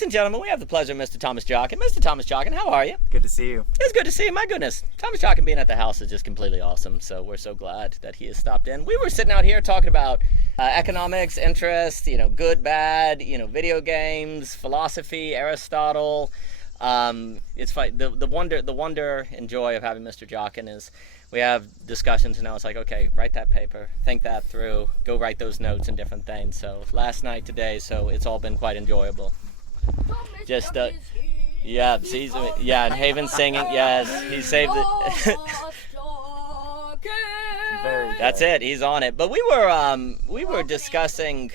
Ladies and gentlemen, we have the pleasure of Mr. Thomas Jockin. Mr. Thomas Jockin, how are you? Good to see you. It's good to see you. My goodness. Thomas Jockin being at the house is just completely awesome, so we're so glad that he has stopped in. We were sitting out here talking about economics, interest, good, bad, video games, philosophy, Aristotle. It's fun. The wonder and joy of having Mr. Jockin is we have discussions, and now it's like, okay, write that paper, think that through, go write those notes and different things. So last night, today, so it's all been quite enjoyable. Just yeah, and Haven's singing. Yes, he saved it. That's it. He's on it. But we were discussing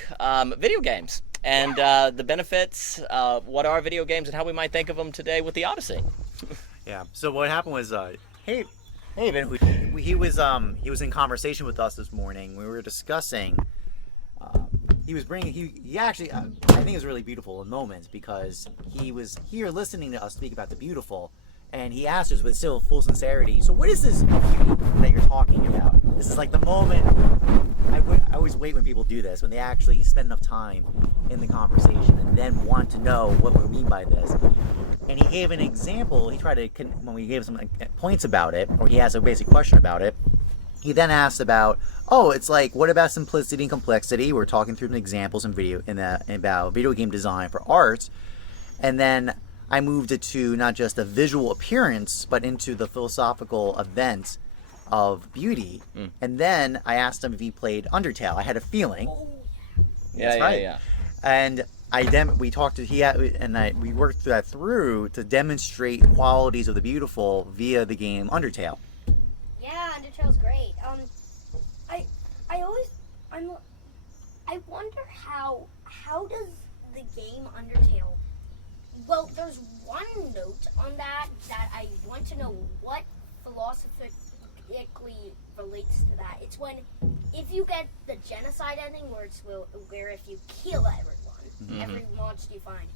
video games and the benefits. What are video games and how we might think of them today with the Odyssey. Yeah. So what happened was, Haven, he was in conversation with us this morning. We were discussing. He was bringing. He actually. I think it was really beautiful in moments because he was here listening to us speak about the beautiful, and he asked us with still full sincerity. So what is this beauty that you're talking about? This is like the moment. I always wait when people do this, when they actually spend enough time in the conversation and then want to know what we mean by this. And he gave an example. He tried to, when we gave some points about it, or he asked a basic question about it. He then asked about, it's like, what about simplicity and complexity? We're talking through some examples about video game design for art. And then I moved it to not just the visual appearance, but into the philosophical event of beauty. And then I asked him if he played Undertale. I had a feeling. Yeah. And we worked that through to demonstrate qualities of the beautiful via the game Undertale. Yeah, Undertale's great. I wonder how does the game Undertale. Well, there's one note on that I want to know what philosophically relates to that. It's if you get the genocide ending, where if you kill everyone, every monster you find,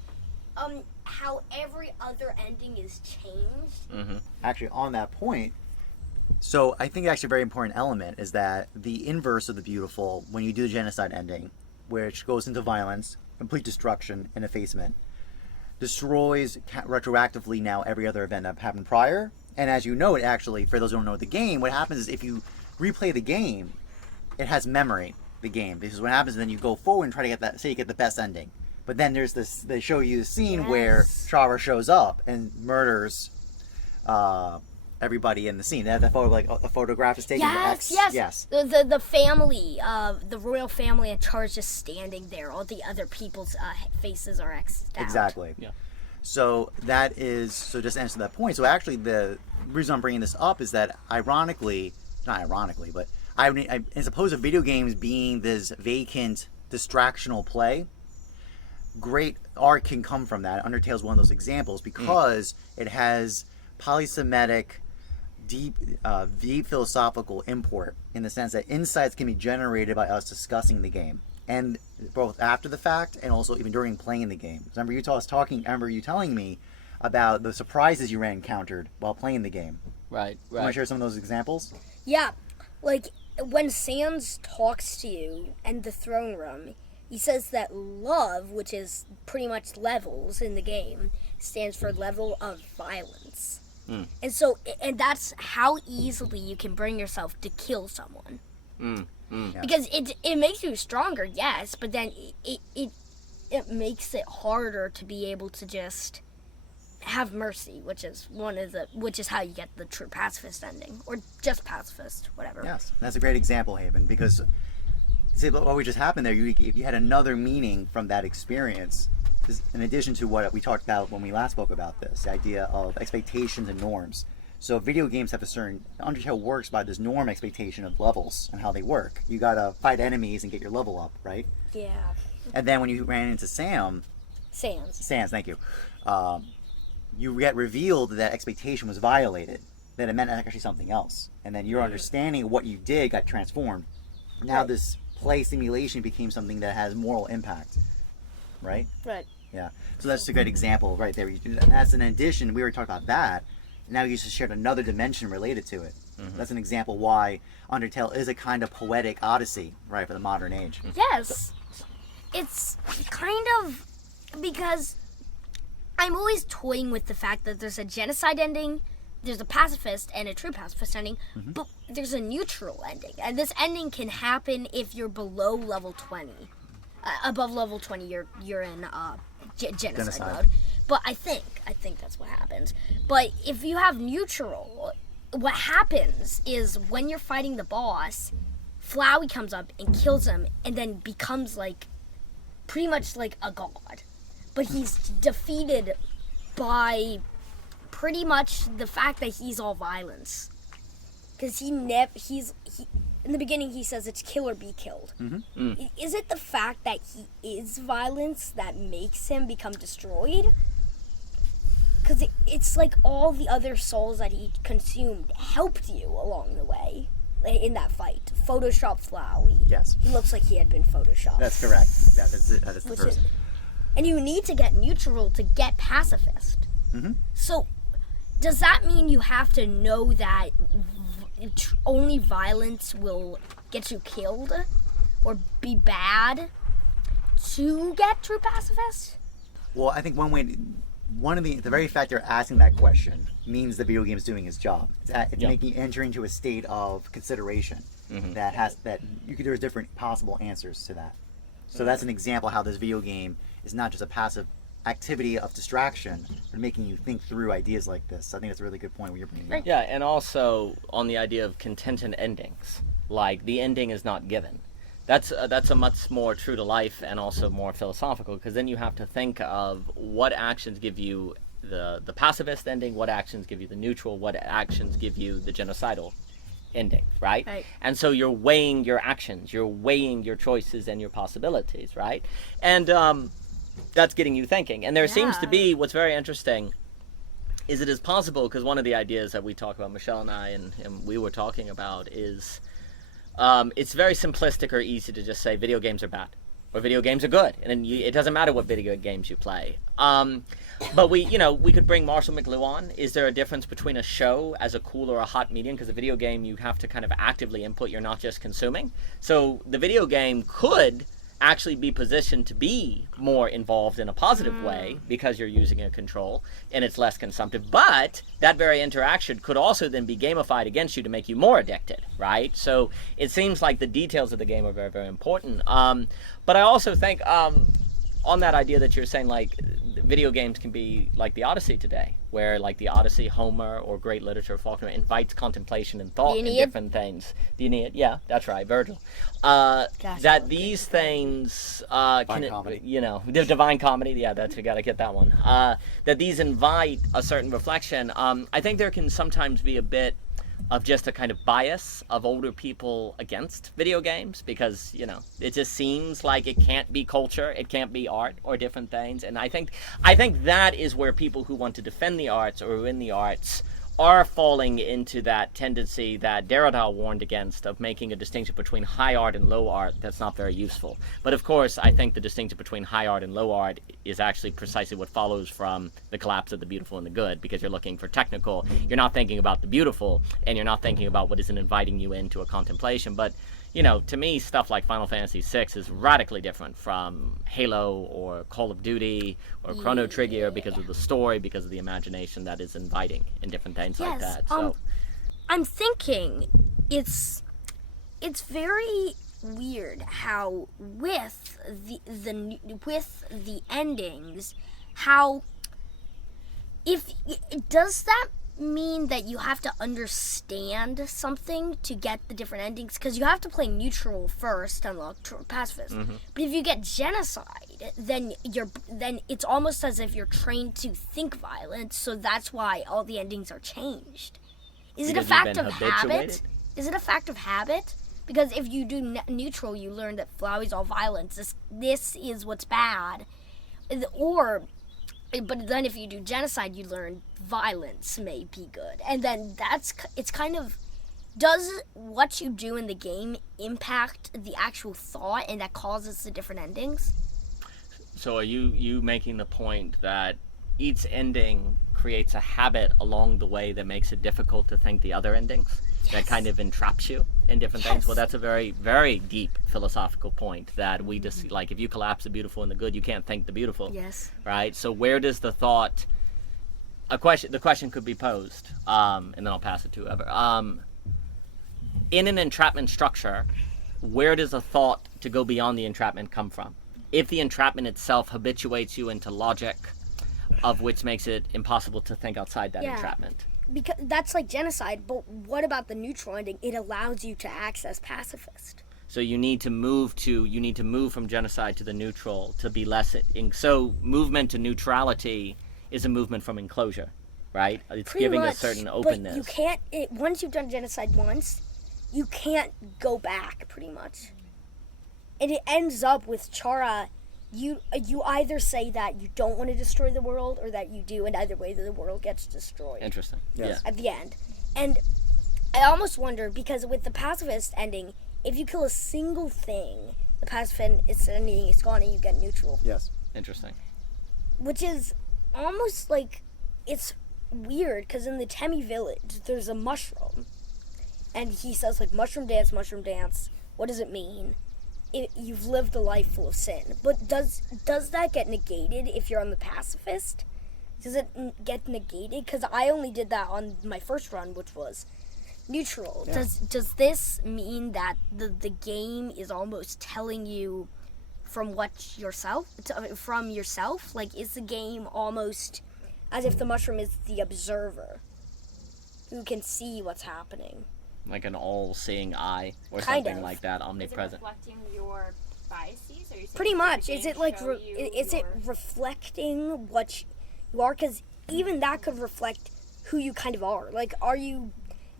how every other ending is changed. Actually, on that point. So I think actually a very important element is that the inverse of the beautiful, when you do the genocide ending, which goes into violence, complete destruction, and effacement, destroys retroactively now every other event that happened prior. And as you know, it actually, for those who don't know the game, what happens is if you replay the game, it has memory, the game. Because what happens is then you go forward and try to get that, say you get the best ending. But then there's this, they show you the scene where Shara shows up and murders everybody in the scene. That photo, like a photograph is taken. Yes. The family, the royal family in charge, just standing there. All the other people's faces are X'd out. Exactly. Yeah. So just to answer that point. So actually, the reason I'm bringing this up is that not ironically, but as opposed to video games being this vacant, distractional play, great art can come from that. Undertale is one of those examples because it has polysemitic, deep philosophical import in the sense that insights can be generated by us discussing the game, and both after the fact and also even during playing the game. Remember you telling me about the surprises you encountered while playing the game. Right. You want to share some of those examples? Yeah, like when Sans talks to you in the throne room, he says that love, which is pretty much levels in the game, stands for level of violence. And that's how easily you can bring yourself to kill someone. Because it makes you stronger, yes, but then it makes it harder to be able to just have mercy, which is how you get the true pacifist ending, or just pacifist, whatever. Yes, that's a great example, Haven, because see what just happened there. You had another meaning from that experience. In addition to what we talked about when we last spoke about this, the idea of expectations and norms. So video games have Undertale works by this norm expectation of levels and how they work. You gotta fight enemies and get your level up, right? Yeah. And then when you ran into Sans, thank you. You get revealed that expectation was violated, that it meant actually something else. And then your understanding of what you did got transformed. Now this play simulation became something that has moral impact. Right? Right. Yeah. So that's a good example right there. As an addition, we were talking about that. Now you just shared another dimension related to it. That's an example why Undertale is a kind of poetic odyssey, right, for the modern age. Yes. It's kind of because I'm always toying with the fact that there's a genocide ending, there's a pacifist and a true pacifist ending, but there's a neutral ending. And this ending can happen if you're below level 20. Above level 20, you're in genocide mode. But I think that's what happens. But if you have neutral, what happens is when you're fighting the boss, Flowey comes up and kills him and then becomes like pretty much like a god. But he's defeated by pretty much the fact that he's all violence. Because in the beginning he says it's kill or be killed. Is it the fact that he is violence that makes him become destroyed? Because it's like all the other souls that he consumed helped you along the way in that fight. Photoshop Flowey. Yes. He looks like he had been photoshopped. That's correct. That is the first. And you need to get neutral to get pacifist. So, does that mean you have to know that only violence will get you killed or be bad to get true pacifist? Well, I think the very fact they're asking that question means the video game is doing its job. It's making you enter into a state of consideration there's different possible answers to that. So that's an example how this video game is not just a passive activity of distraction, but making you think through ideas like this. I think that's a really good point you're bringing up. Yeah, and also on the idea of contingent endings, like the ending is not given. That's a much more true to life and also more philosophical, because then you have to think of what actions give you the pacifist ending, what actions give you the neutral, what actions give you the genocidal ending, right? And so you're weighing your actions, you're weighing your choices and your possibilities, right? And that's getting you thinking. And there seems to be, what's very interesting is it is possible, because one of the ideas that we talk about, Michelle and I, and we were talking about is it's very simplistic or easy to just say video games are bad or video games are good, and it doesn't matter what video games you play. But we could bring Marshall McLuhan. Is there a difference between a show as a cool or a hot medium? Because a video game you have to kind of actively input, you're not just consuming. So the video game could actually be positioned to be more involved in a positive way because you're using a control and it's less consumptive. But that very interaction could also then be gamified against you to make you more addicted, right? So it seems like the details of the game are very, very important. But I also think on that idea that you're saying, like, video games can be like the Odyssey today, where like the Odyssey, Homer, or great literature, Faulkner, invites contemplation and thought in different things. The Aeneid, yeah, that's right, Virgil. That these things Divine comedy. The Divine Comedy, yeah, that's, you gotta get that one. That these invite a certain reflection. I think there can sometimes be a bit of just a kind of bias of older people against video games, because it just seems like it can't be culture, it can't be art or different things. And I think that is where people who want to defend the arts or who are in the arts are falling into that tendency that Derrida warned against, of making a distinction between high art and low art that's not very useful. But of course, I think the distinction between high art and low art is actually precisely what follows from the collapse of the beautiful and the good, because you're looking for technical, you're not thinking about the beautiful, and you're not thinking about what isn't inviting you into a contemplation. But to me, stuff like Final Fantasy VI is radically different from Halo or Call of Duty or Chrono Trigger because of the story, because of the imagination that is inviting and different things like that. So I'm thinking it's very weird how with the endings, how does that mean that you have to understand something to get the different endings? Because you have to play neutral first to unlock pacifist. But if you get genocide, then it's almost as if you're trained to think violence. So that's why all the endings are changed. Is it a fact of habit? Is it a fact of habit? Because if you do neutral, you learn that Flowey's all violence. This is what's bad. But then if you do genocide, you learn violence may be good. And then it's kind of, does what you do in the game impact the actual thought, and that causes the different endings? So are you making the point that each ending creates a habit along the way that makes it difficult to think the other endings. That kind of entraps you in different things. Well, that's a very, very deep philosophical point that we just, like, if you collapse the beautiful and the good, you can't think the beautiful. Yes. Right? So where does the thought, the question could be posed, and then I'll pass it to whoever. In an entrapment structure, where does a thought to go beyond the entrapment come from? If the entrapment itself habituates you into logic, of which makes it impossible to think outside that entrapment. Because that's like genocide, but what about the neutral ending? It allows you to access pacifist. So you need to move from genocide to the neutral to be less. So movement to neutrality is a movement from enclosure, right? It's Pretty giving much, a certain openness. But you can't. Once you've done genocide once, you can't go back. Pretty much, and it ends up with Chara. You either say that you don't want to destroy the world or that you do, and either way the world gets destroyed. Interesting. Yes. Yeah. At the end. And I almost wonder, because with the pacifist ending, if you kill a single thing, the pacifist ending is gone and you get neutral. Yes. Interesting. Which is almost like, it's weird, because in the Temi village, there's a mushroom. And he says, like, mushroom dance, what does it mean? You've lived a life full of sin. But does that get negated if you're on the pacifist? Does it get negated? Because I only did that on my first run, which was neutral. Yeah. Does this mean that the game is almost telling you from yourself? Like, is the game almost as if the mushroom is the observer who can see what's happening? Like an all-seeing eye or Kind something of. like that, omnipresent. Is it reflecting your biases? Or you Pretty much. Is it like is it reflecting what you are? Because even that could reflect who you kind of are. Like, are you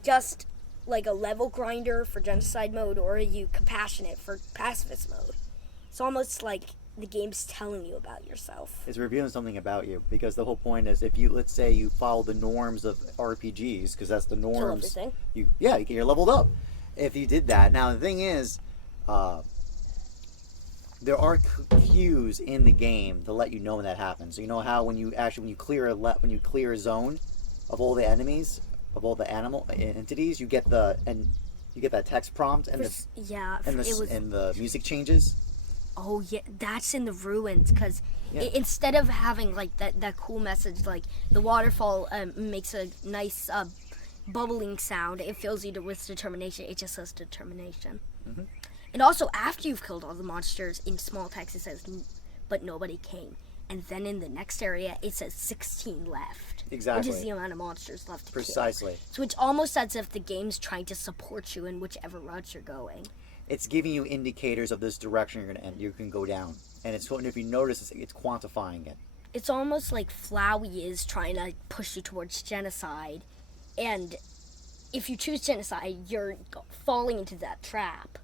just like a level grinder for genocide mode, or are you compassionate for pacifist mode? It's almost like the game's telling you about yourself. It's revealing something about you, because the whole point is, if you, let's say you follow the norms of RPGs, because that's the norms. Kill everything. You're leveled up. If you did that, now the thing is, there are cues in the game to let you know when that happens. So you know how when you clear a zone of all the enemies, of all the animal entities, you get that text prompt and the music changes. Oh yeah, that's in the ruins, because instead of having like that cool message, like the waterfall makes a nice bubbling sound, it fills you with determination. It just says determination. Mm-hmm. And also, after you've killed all the monsters, in small text it says, but nobody came. And then in the next area, it says 16 left. Exactly. Which is the amount of monsters left to Precisely. kill. So it's almost as if the game's trying to support you in whichever route you're going. It's giving you indicators of this direction you can go down. And if you notice, it's quantifying it. It's almost like Flowey is trying to push you towards genocide. And if you choose genocide, you're falling into that trap.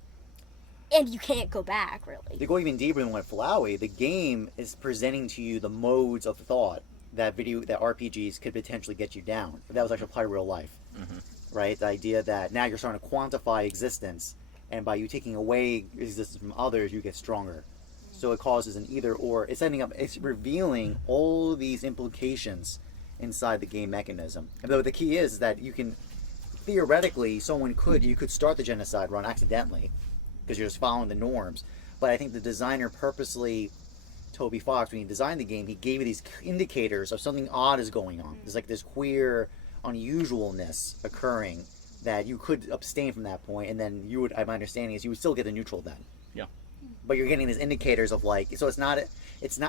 And you can't go back, really. To go even deeper than what Flowey, the game is presenting to you the modes of thought that RPGs could potentially get you down. If that was actually applied to real life. Mm-hmm. Right? The idea that now you're starting to quantify existence, and by you taking away existence from others, you get stronger. So it causes an either or. It's revealing all these implications inside the game mechanism. And though the key is that you can, theoretically, you could start the genocide run accidentally, because you're just following the norms. But I think the designer purposely, Toby Fox, when he designed the game, he gave you these indicators of something odd is going on. There's like this queer unusualness occurring that you could abstain from that point, and then my understanding is you would still get the neutral then. Yeah. But you're getting these indicators of so it's not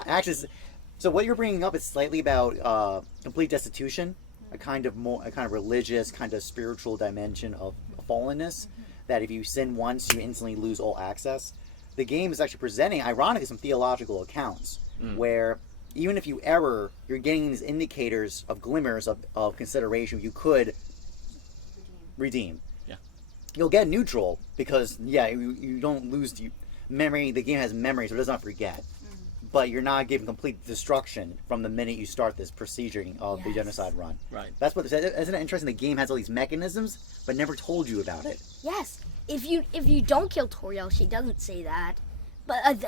actually. So what you're bringing up is slightly about complete destitution, a kind of religious, kind of spiritual dimension of fallenness. That if you sin once, you instantly lose all access. The game is actually presenting, ironically, some theological accounts where even if you error, you're getting these indicators of glimmers of consideration you could redeem. Yeah. You'll get neutral because, you don't lose memory. The game has memory, so it does not forget. But you're not given complete destruction from the minute you start this procedure of the genocide run. Right. That's what. Isn't it interesting? The game has all these mechanisms, but never told you about it. Yes. If you don't kill Toriel, she doesn't say that. But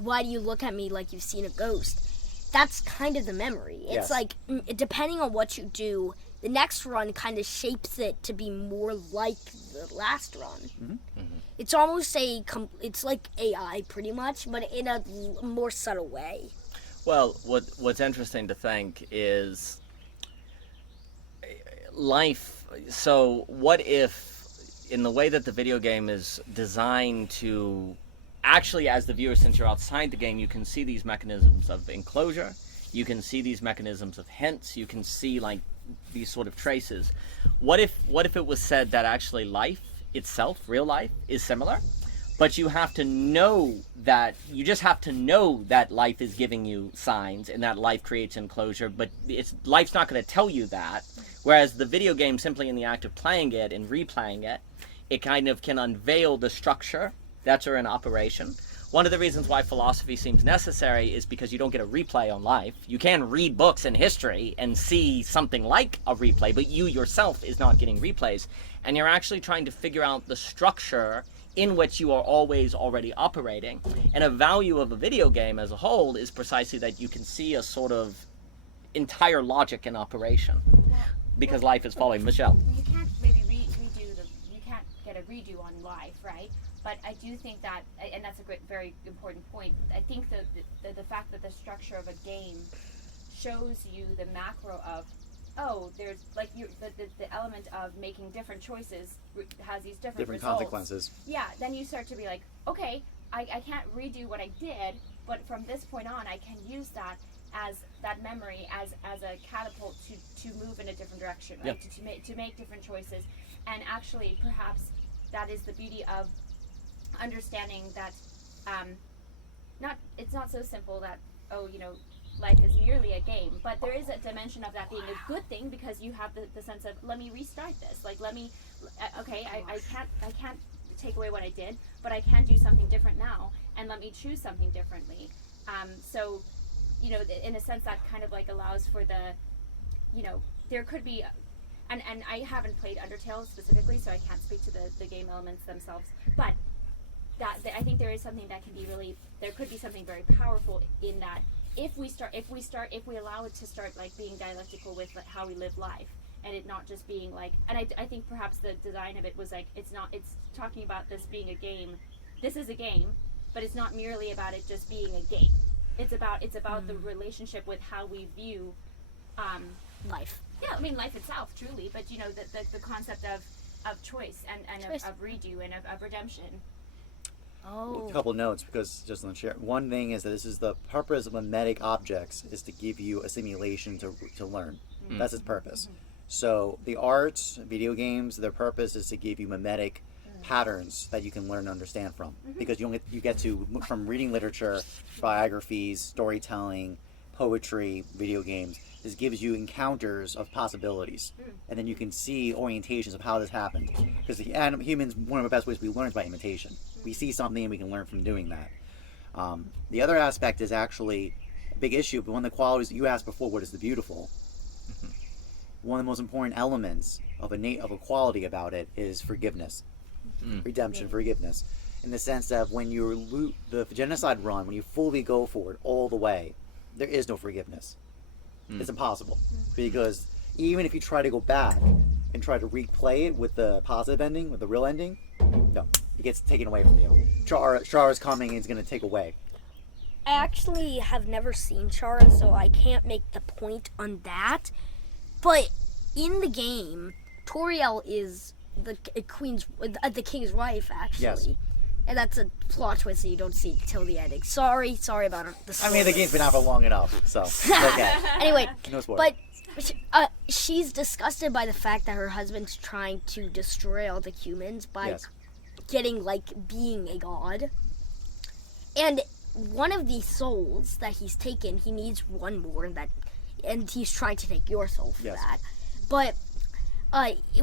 why do you look at me like you've seen a ghost? that's kind of the memory. It's Yes. like, depending on what you do, the next run kind of shapes it to be more like the last run. It's almost it's like AI pretty much, but in a more subtle way. Well, what's interesting to think is life. So what if, in the way that the video game is designed to, actually, as the viewer, since you're outside the game, you can see these mechanisms of enclosure, you can see these mechanisms of hints, you can see like these sort of traces. What if it was said that actually life itself, real life, is similar, but you have to know that, you just have to know that life is giving you signs and that life creates enclosure, but life's not going to tell you that, whereas the video game, simply in the act of playing it and replaying it, it kind of can unveil the structure that's in operation. One of the reasons why philosophy seems necessary is because you don't get a replay on life. You can read books in history and see something like a replay, but you yourself is not getting replays. And you're actually trying to figure out the structure in which you are always already operating. And a value of a video game as a whole is precisely that you can see a sort of entire logic in operation, because life is following. Michelle. You can't maybe you can't get a redo on life, right? But I do think that, and that's a very important point. I think the fact that the structure of a game shows you the macro of, oh, there's like the element of making different choices has these different results. consequences. Yeah, then you start to be like, okay, I can't redo what I did, but from this point on, I can use that as that memory as a catapult to move in a different direction, right? Yep. To make different choices, and actually perhaps that is the beauty of understanding that it's not so simple that, oh, life is merely a game, but there is a dimension of that being a good thing, because you have the sense of, let me restart this, like let me I can't take away what I did, but I can do something different now, and let me choose something differently. So in a sense that kind of like allows for there could be, and I haven't played Undertale specifically, so I can't speak to the game elements themselves, but that I think there is something that can be there could be something very powerful in that if we allow it to start like being dialectical with like how we live life, and it not just being like, and I think perhaps the design of it was like, it's talking about this being a game. This is a game, but it's not merely about it just being a game. It's about the relationship with how we view Life. Yeah, I mean life itself, truly, but the concept of choice and of redo and of redemption. Oh. A couple of notes, because just on share. One thing is that this is the purpose of mimetic objects is to give you a simulation to learn. That's its purpose. So the arts, video games, their purpose is to give you mimetic patterns that you can learn and understand from. Because you get to, from reading literature, biographies, storytelling, poetry, video games, this gives you encounters of possibilities. And then you can see orientations of how this happened. Because humans, one of the best ways we learn is by imitation. We see something and we can learn from doing that. The other aspect is actually a big issue, but one of the qualities that you asked before, what is the beautiful? One of the most important elements of a quality about it is forgiveness. Redemption, forgiveness. In the sense that when you the genocide run, when you fully go for it all the way, there is no forgiveness. It's impossible. Because even if you try to go back and try to replay it with the positive ending, with the real ending, no, it gets taken away from you. Chara's coming and it's going to take away. I actually have never seen Chara, so I can't make the point on that. But in the game, Toriel is the king's wife, actually. Yes. And that's a plot twist that you don't see till the ending. Sorry about the spoilers. I mean, the game's been out for long enough, so it's okay. Anyway, No spoilers. but she's disgusted by the fact that her husband's trying to destroy all the humans by getting, being a god. And one of these souls that he's taken, he needs one more, and he's trying to take your soul for that. But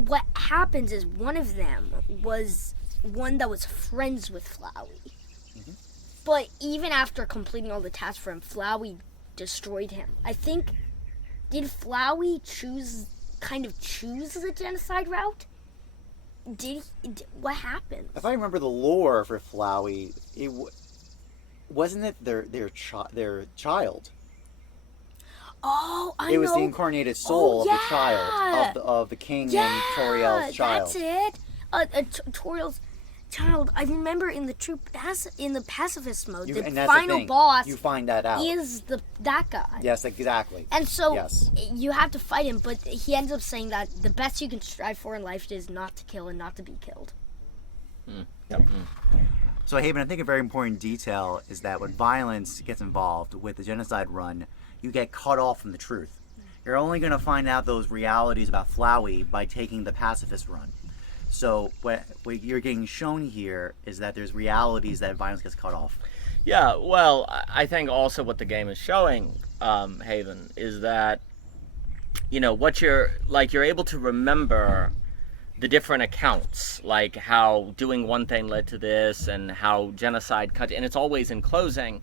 what happens is one of them was one that was friends with Flowey. But even after completing all the tasks for him, Flowey destroyed him. I think, did Flowey choose the genocide route? What happened? If I remember the lore for Flowey, wasn't it their child? Oh, I know. It was the incarnated soul of the yeah. child, of the king and Toriel's child. That's it. Toriel's child. I remember in the pacifist mode, And the that's the final thing. boss You find that out. is that guy. Yes, exactly. And so Yes. you have to fight him, but he ends up saying that the best you can strive for in life is not to kill and not to be killed. Yep. So, Haven, I think a very important detail is that when violence gets involved with the genocide run, you get cut off from the truth. You're only going to find out those realities about Flowey by taking the pacifist run. So what you're getting shown here is that there's realities that violence gets cut off. Yeah, well, I think also what the game is showing, Haven, is that, what you're able to remember the different accounts, like how doing one thing led to this and how genocide cut, and it's always in closing.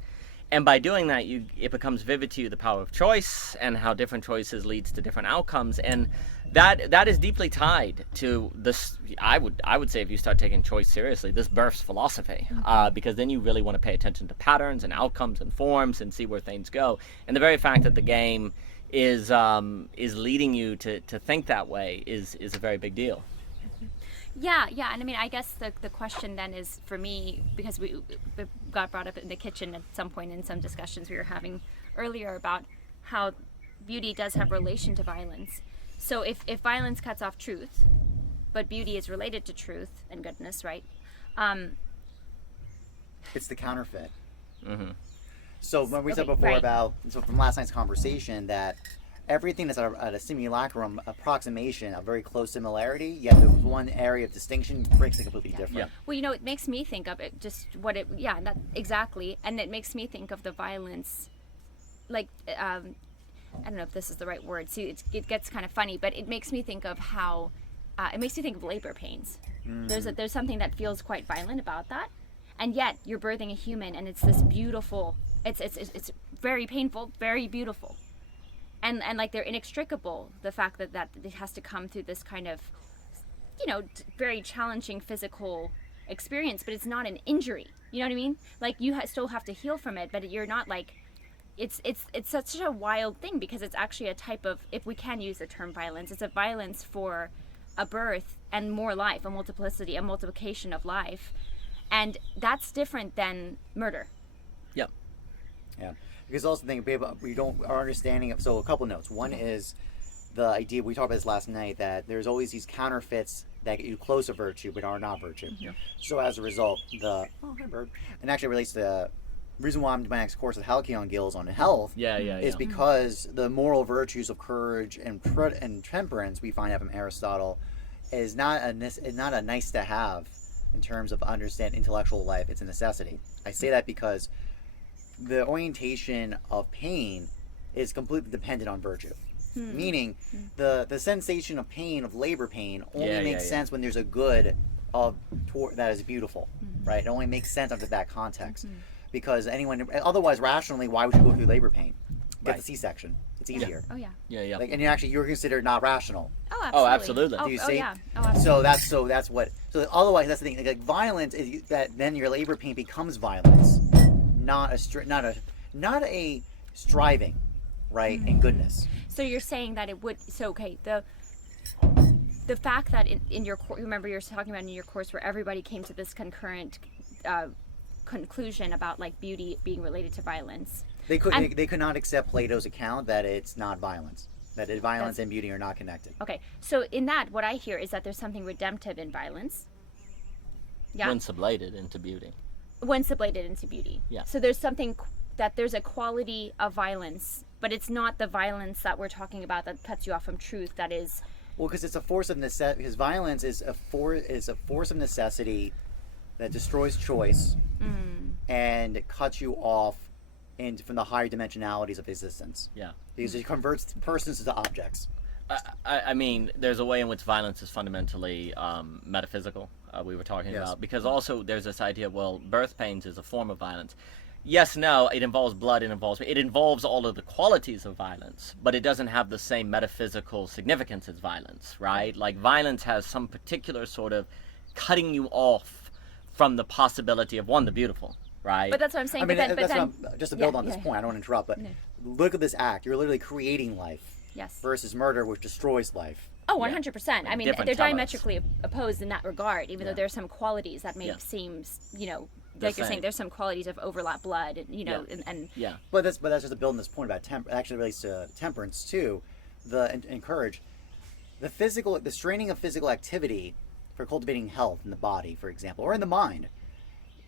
And by doing that, it becomes vivid to you the power of choice and how different choices leads to different outcomes. And that is deeply tied to this. I would say if you start taking choice seriously, this births philosophy, because then you really want to pay attention to patterns and outcomes and forms and see where things go. And the very fact that the game is leading you to think that way is a very big deal. Yeah, and I mean, I guess the question then is for me, because we got brought up in the kitchen at some point in some discussions we were having earlier about how beauty does have relation to violence. So if violence cuts off truth, but beauty is related to truth and goodness, right? It's the counterfeit. Mm-hmm. So when we said before about, from last night's conversation, that everything that's at a simulacrum approximation, a very close similarity, yet the one area of distinction breaks it completely different. Yeah. Well, it makes me think of it, just that exactly, and it makes me think of the violence, like, I don't know if this is the right word, see, it gets kind of funny, but it makes me think of how, it makes me think of labor pains. There's something that feels quite violent about that, and yet you're birthing a human, and it's this beautiful, it's very painful, very beautiful. And like they're inextricable, the fact that it has to come through this kind of, very challenging physical experience, but it's not an injury. You know what I mean? Like you still have to heal from it, but you're not like, it's such a wild thing because it's actually a type of, if we can use the term violence, it's a violence for a birth and more life, a multiplicity, a multiplication of life. And that's different than murder. Yep. Yeah. Because also our understanding of, so a couple notes. One is the idea, we talked about this last night, that there's always these counterfeits that get you close to virtue but are not virtue. Yeah. So as a result, and actually relates to the reason why I'm doing my next course at Halkyon Guild on health is because the moral virtues of courage and temperance we find out from Aristotle is not a nice to have in terms of understand intellectual life. It's a necessity. I say that because the orientation of pain is completely dependent on virtue. Meaning, the sensation of pain, of labor pain, only makes sense when there's a good that is beautiful, right? It only makes sense under that context. Because otherwise, rationally, why would you go through labor pain? Get the C-section. It's easier. Oh yeah. Yeah. Like, and you're considered not rational. Oh, absolutely. Oh, Do you see? Yeah. Oh, absolutely. So otherwise, that's the thing. Like violence is that then your labor pain becomes violence. Not a striving, right, and goodness. So you're saying that it would. So okay, the fact that in your course, remember you're talking about in your course where everybody came to this concurrent conclusion about like beauty being related to violence. They could not accept Plato's account that it's not violence, that violence and beauty are not connected. Okay, so in that, what I hear is that there's something redemptive in violence. Yeah. When sublated into beauty. When sublated into beauty. Yeah. So there's something there's a quality of violence, but it's not the violence that we're talking about that cuts you off from truth. That is. Well, because it's a force of necessity. Because violence is a force of necessity that destroys choice and cuts you off from the higher dimensionalities of existence. Yeah. Because it converts persons into objects. I mean, there's a way in which violence is fundamentally metaphysical, we were talking about, because also there's this idea, well, birth pains is a form of violence. Yes, no, it involves blood, it involves all of the qualities of violence, but it doesn't have the same metaphysical significance as violence, right? Like, violence has some particular sort of cutting you off from the possibility of, the beautiful, right? But that's what I'm saying. I mean, just to build on this point, I don't want to interrupt, but look at this act. You're literally creating life. Yes. Versus murder, which destroys life. Oh, 100%. I mean, Different they're telos. diametrically opposed in that regard, even though there's some qualities that may seem, like you're saying, there's some qualities of overlap blood, and Yeah. But that's just to build on this point about it actually relates to temperance too. Encourage the straining of physical activity for cultivating health in the body, for example, or in the mind.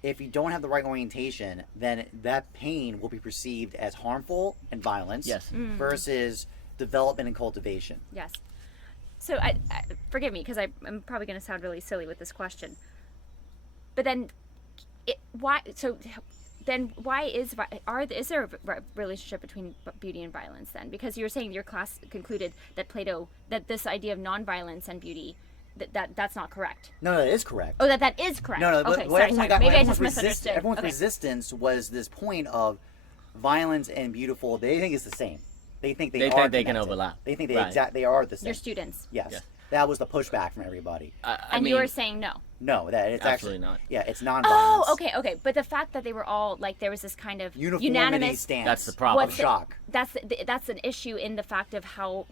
If you don't have the right orientation, then that pain will be perceived as harmful and violence versus development and cultivation. yes. So, I forgive me, because I'm probably going to sound really silly with this question. But then, why is there a relationship between beauty and violence then? Because you were saying your class concluded that that this idea of nonviolence and beauty, that's not correct. No, that is correct. Oh, that is correct. No, okay, sorry. Maybe I just misunderstood. Everyone's resistance was this point of violence and beautiful. They think it's the same. They think they can overlap. They think Right. they are the same. Your students. Yes. Yeah. That was the pushback from everybody. And you were saying no. No, that it's Absolutely actually not. Yeah, it's non-violence. Oh, okay. But the fact that they were all there was this kind of Uniformity unanimous stance. That's the problem. Of shock. That's an issue in the fact of how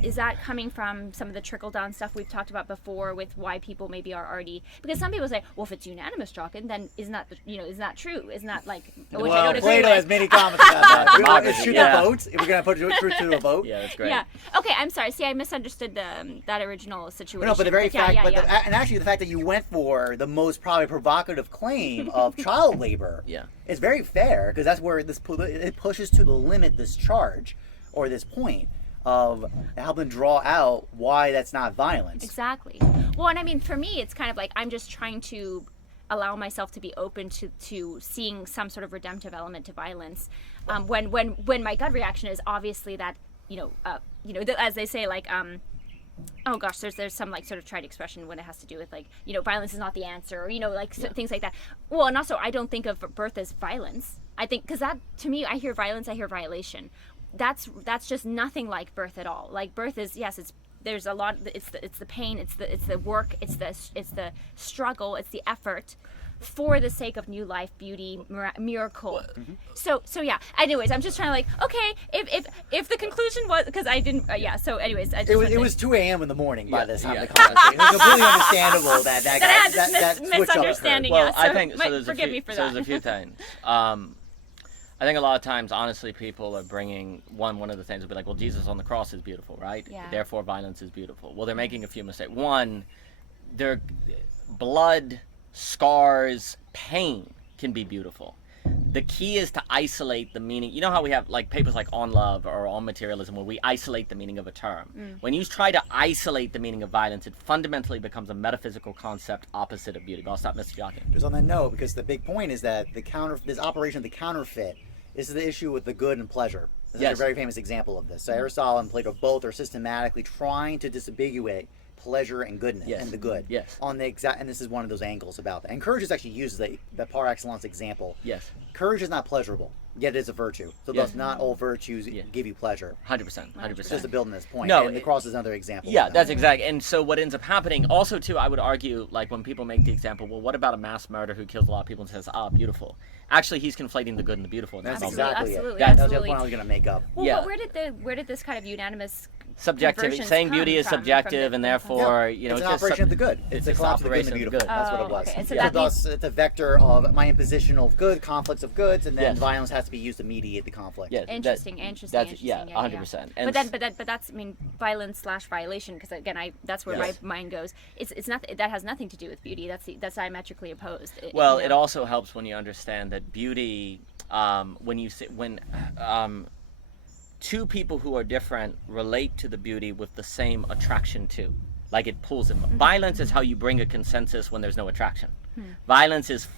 is that coming from some of the trickle down stuff we've talked about before with why people maybe are already, because some people say, well, if it's unanimous, Jockin, then isn't that true? Isn't that which I Well, don't Plato agree has with. many comments about that. Democracy, Shoot yeah. the vote. If we're gonna put truth to a vote. Yeah, that's great. Yeah. Okay, I'm sorry. See, I misunderstood that original situation. No, but the very fact, yeah. and actually the fact that you went for the most probably provocative claim of child labor, is very fair, because that's where it pushes to the limit this charge, or this point of helping draw out why that's not violence. Exactly. Well, and I mean, for me, it's kind of like I'm just trying to allow myself to be open to seeing some sort of redemptive element to violence. When my gut reaction is obviously that as they say, oh gosh, there's some sort of trite expression when it has to do with violence is not the answer, or things like that. Well, and also I don't think of birth as violence. I think because that, to me, I hear violence, I hear violation. That's just nothing like birth at all. Like birth is, yes, there's a lot. It's the pain, it's the work, it's the struggle, it's the effort for the sake of new life, beauty, miracle. So yeah. Anyways, I'm just trying to okay, if the conclusion was, because I didn't. So anyways, I just it was 2 a.m. in the morning by this time. The conversation. It was completely understandable that I had this switch up misunderstanding. occurred. Well, Yeah, I think so. forgive me for that. There's a few things. I think a lot of times, honestly, people are bringing one of the things will be like, well, Jesus on the cross is beautiful, right? Yeah. Therefore, violence is beautiful. Well, they're making a few mistakes. One, their blood, scars, pain can be beautiful. The key is to isolate the meaning. You know how we have papers like On Love or On Materialism where we isolate the meaning of a term. When you try to isolate the meaning of violence, it fundamentally becomes a metaphysical concept opposite of beauty. But I'll stop, Mr. Jockin. Just on that note, because the big point is that this operation of the counterfeit is the issue with the good and pleasure. This is a very famous example of this. So Aristotle and Plato both are systematically trying to disambiguate pleasure and goodness and the good. Yes. On the exact, and this is one of those angles about that. And courage is actually used the par excellence example. Yes. Courage is not pleasurable, yet it is a virtue. So thus, not all virtues give you pleasure. 100%. 100%. Just to build on this point. No, and the cross is another example. Yeah, that's exactly. And so what ends up happening, also too, I would argue, when people make the example, well, what about a mass murderer who kills a lot of people and says, beautiful? Actually, he's conflating the good and the beautiful. That's Absolutely. exactly it. That was the point I was going to make up. Well, Yeah. but where did this kind of unanimous Subjective, saying beauty is subjective, and therefore, it's an operation of the good. It's a collapse of the good and the beautiful. That's what it was. Okay. So So thus, it's a vector of my imposition of good, conflicts of goods, and then violence has to be used to mediate the conflict. Yes, Interesting. That's, yeah, 100%. And But that's violence / violation, because again, that's where my mind goes. It's not that has nothing to do with beauty. That's diametrically opposed. It also helps when you understand that beauty, when two people who are different relate to the beauty with the same attraction too. It pulls them. Violence is how you bring a consensus when there's no attraction. Violence is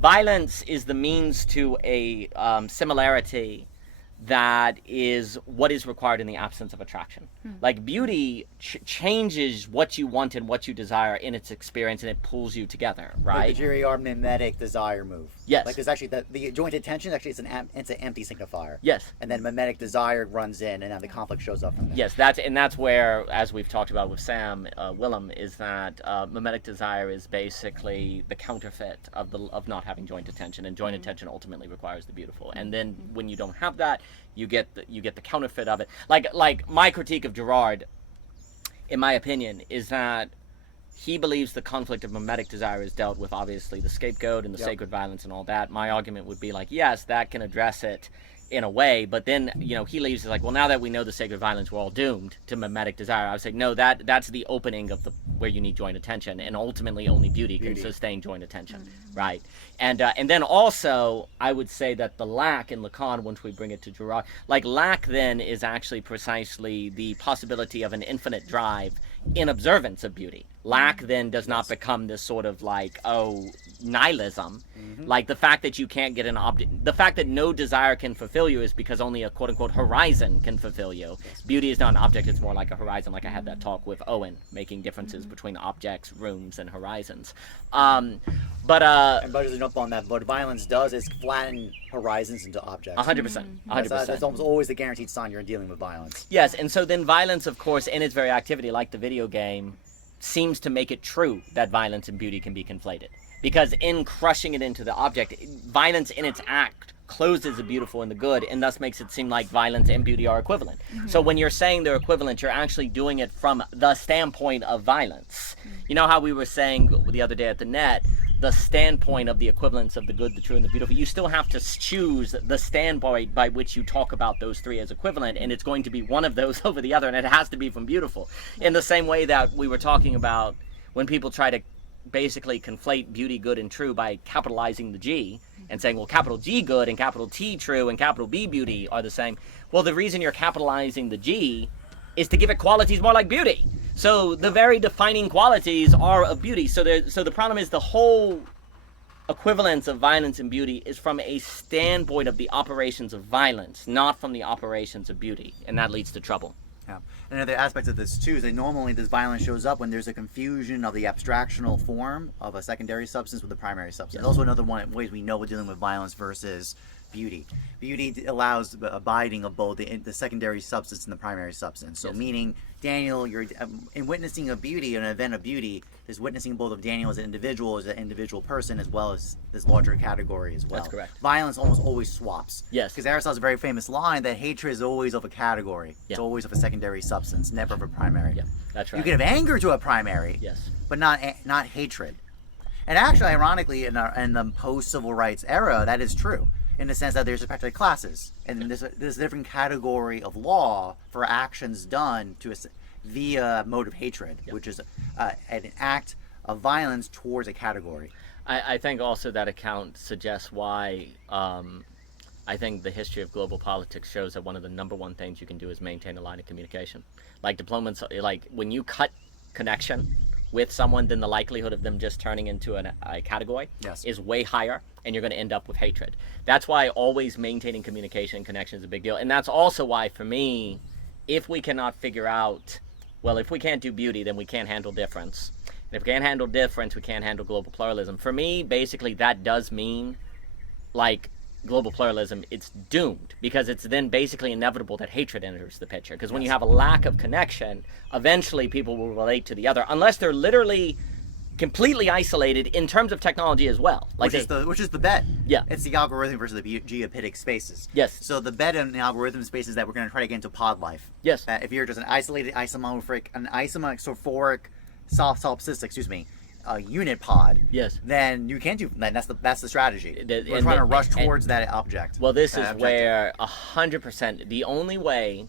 violence is the means to a similarity that is what is required in the absence of attraction. Like beauty changes what you want and what you desire in its experience, and it pulls you together, right? Like the GR mimetic desire move. Yes. Like there's actually the joint attention actually it's an empty signifier. Yes. And then mimetic desire runs in, and now the conflict shows up from there. Yes, that's where, as we've talked about with Sam Willem, is that mimetic desire is basically the counterfeit of not having joint attention, and joint attention ultimately requires the beautiful. And then when you don't have that, you get the counterfeit of it. Like my critique of Gerard, in my opinion, is that he believes the conflict of mimetic desire is dealt with, obviously, the scapegoat and the sacred violence and all that. My argument would be like, yes, that can address it in a way, but then, he leaves it like, well, now that we know the sacred violence, we're all doomed to mimetic desire. I would say, no, that's the opening of where you need joint attention, and ultimately only beauty can sustain joint attention, right? And then also, I would say that the lack in Lacan, once we bring it to Gerard, like lack then is actually precisely the possibility of an infinite drive in observance of beauty. Lack then does not become this sort of like, nihilism. Like the fact that you can't get an object, the fact that no desire can fulfill you is because only a quote-unquote horizon can fulfill you. Beauty is not an object, it's more like a horizon, like I had that talk with Owen, making differences between objects, rooms, and horizons. And doesn't jump on that. What violence does is flatten horizons into objects. 100%. 100%. That's almost always the guaranteed sign you're dealing with violence. Yes, and so then violence, of course, in its very activity, like the video game, seems to make it true that violence and beauty can be conflated. Because in crushing it into the object, violence in its act closes the beautiful and the good, and thus makes it seem like violence and beauty are equivalent. So when you're saying they're equivalent, you're actually doing it from the standpoint of violence. You know how we were saying the other day at the net, the standpoint of the equivalence of the good, the true, and the beautiful. You still have to choose the standpoint by which you talk about those three as equivalent, and it's going to be one of those over the other, and it has to be from beautiful. In the same way that we were talking about when people try to basically conflate beauty, good, and true by capitalizing the G and saying, well, capital G good and capital T true and capital B beauty are the same. Well, the reason you're capitalizing the G is to give it qualities more like beauty. So the very defining qualities are of beauty. So the problem is the whole equivalence of violence and beauty is from a standpoint of the operations of violence, not from the operations of beauty. And that leads to trouble. Yeah. Another aspect of this too is that normally this violence shows up when there's a confusion of the abstractional form of a secondary substance with the primary substance. Also another one of ways we know we're dealing with violence versus beauty. Beauty allows the abiding of both the secondary substance and the primary substance. So meaning, Daniel, you're in witnessing a beauty, an event of beauty, is witnessing both of Daniel as an individual person, as well as this larger category as well. That's correct. Violence almost always swaps. Yes. Because Aristotle has a very famous line that hatred is always of a category. It's always of a secondary substance, never of a primary. Yeah, that's right. You can have anger to a primary, Yes. but not hatred. And actually, ironically, in the post-civil rights era, that is true, in the sense that there's protected classes, and there's a different category of law for actions done via mode of hatred, which is an act of violence towards a category. I think also that account suggests why I think the history of global politics shows that one of the number one things you can do is maintain a line of communication. Like diplomats, like when you cut connection with someone, then the likelihood of them just turning into a category is way higher, and you're going to end up with hatred. That's why always maintaining communication and connection is a big deal. And that's also why, for me, if we cannot figure out, well, if we can't do beauty, then we can't handle difference. And if we can't handle difference, we can't handle global pluralism. For me, basically, that does mean, like, global pluralism, it's doomed, because it's then basically inevitable that hatred enters the picture. Because when you have a lack of connection, eventually people will relate to the other, unless they're literally completely isolated in terms of technology as well. Like which is the bet. Yeah. It's the algorithm versus the geopedic spaces. Yes. So the bet in the algorithm space is that we're going to try to get into pod life. Yes. If you're just an isolated isomorphic solipsistic, unit pod. Yes. Then you can't do that. That's the strategy. We're trying to rush towards that object. Well, this is where 100% the only way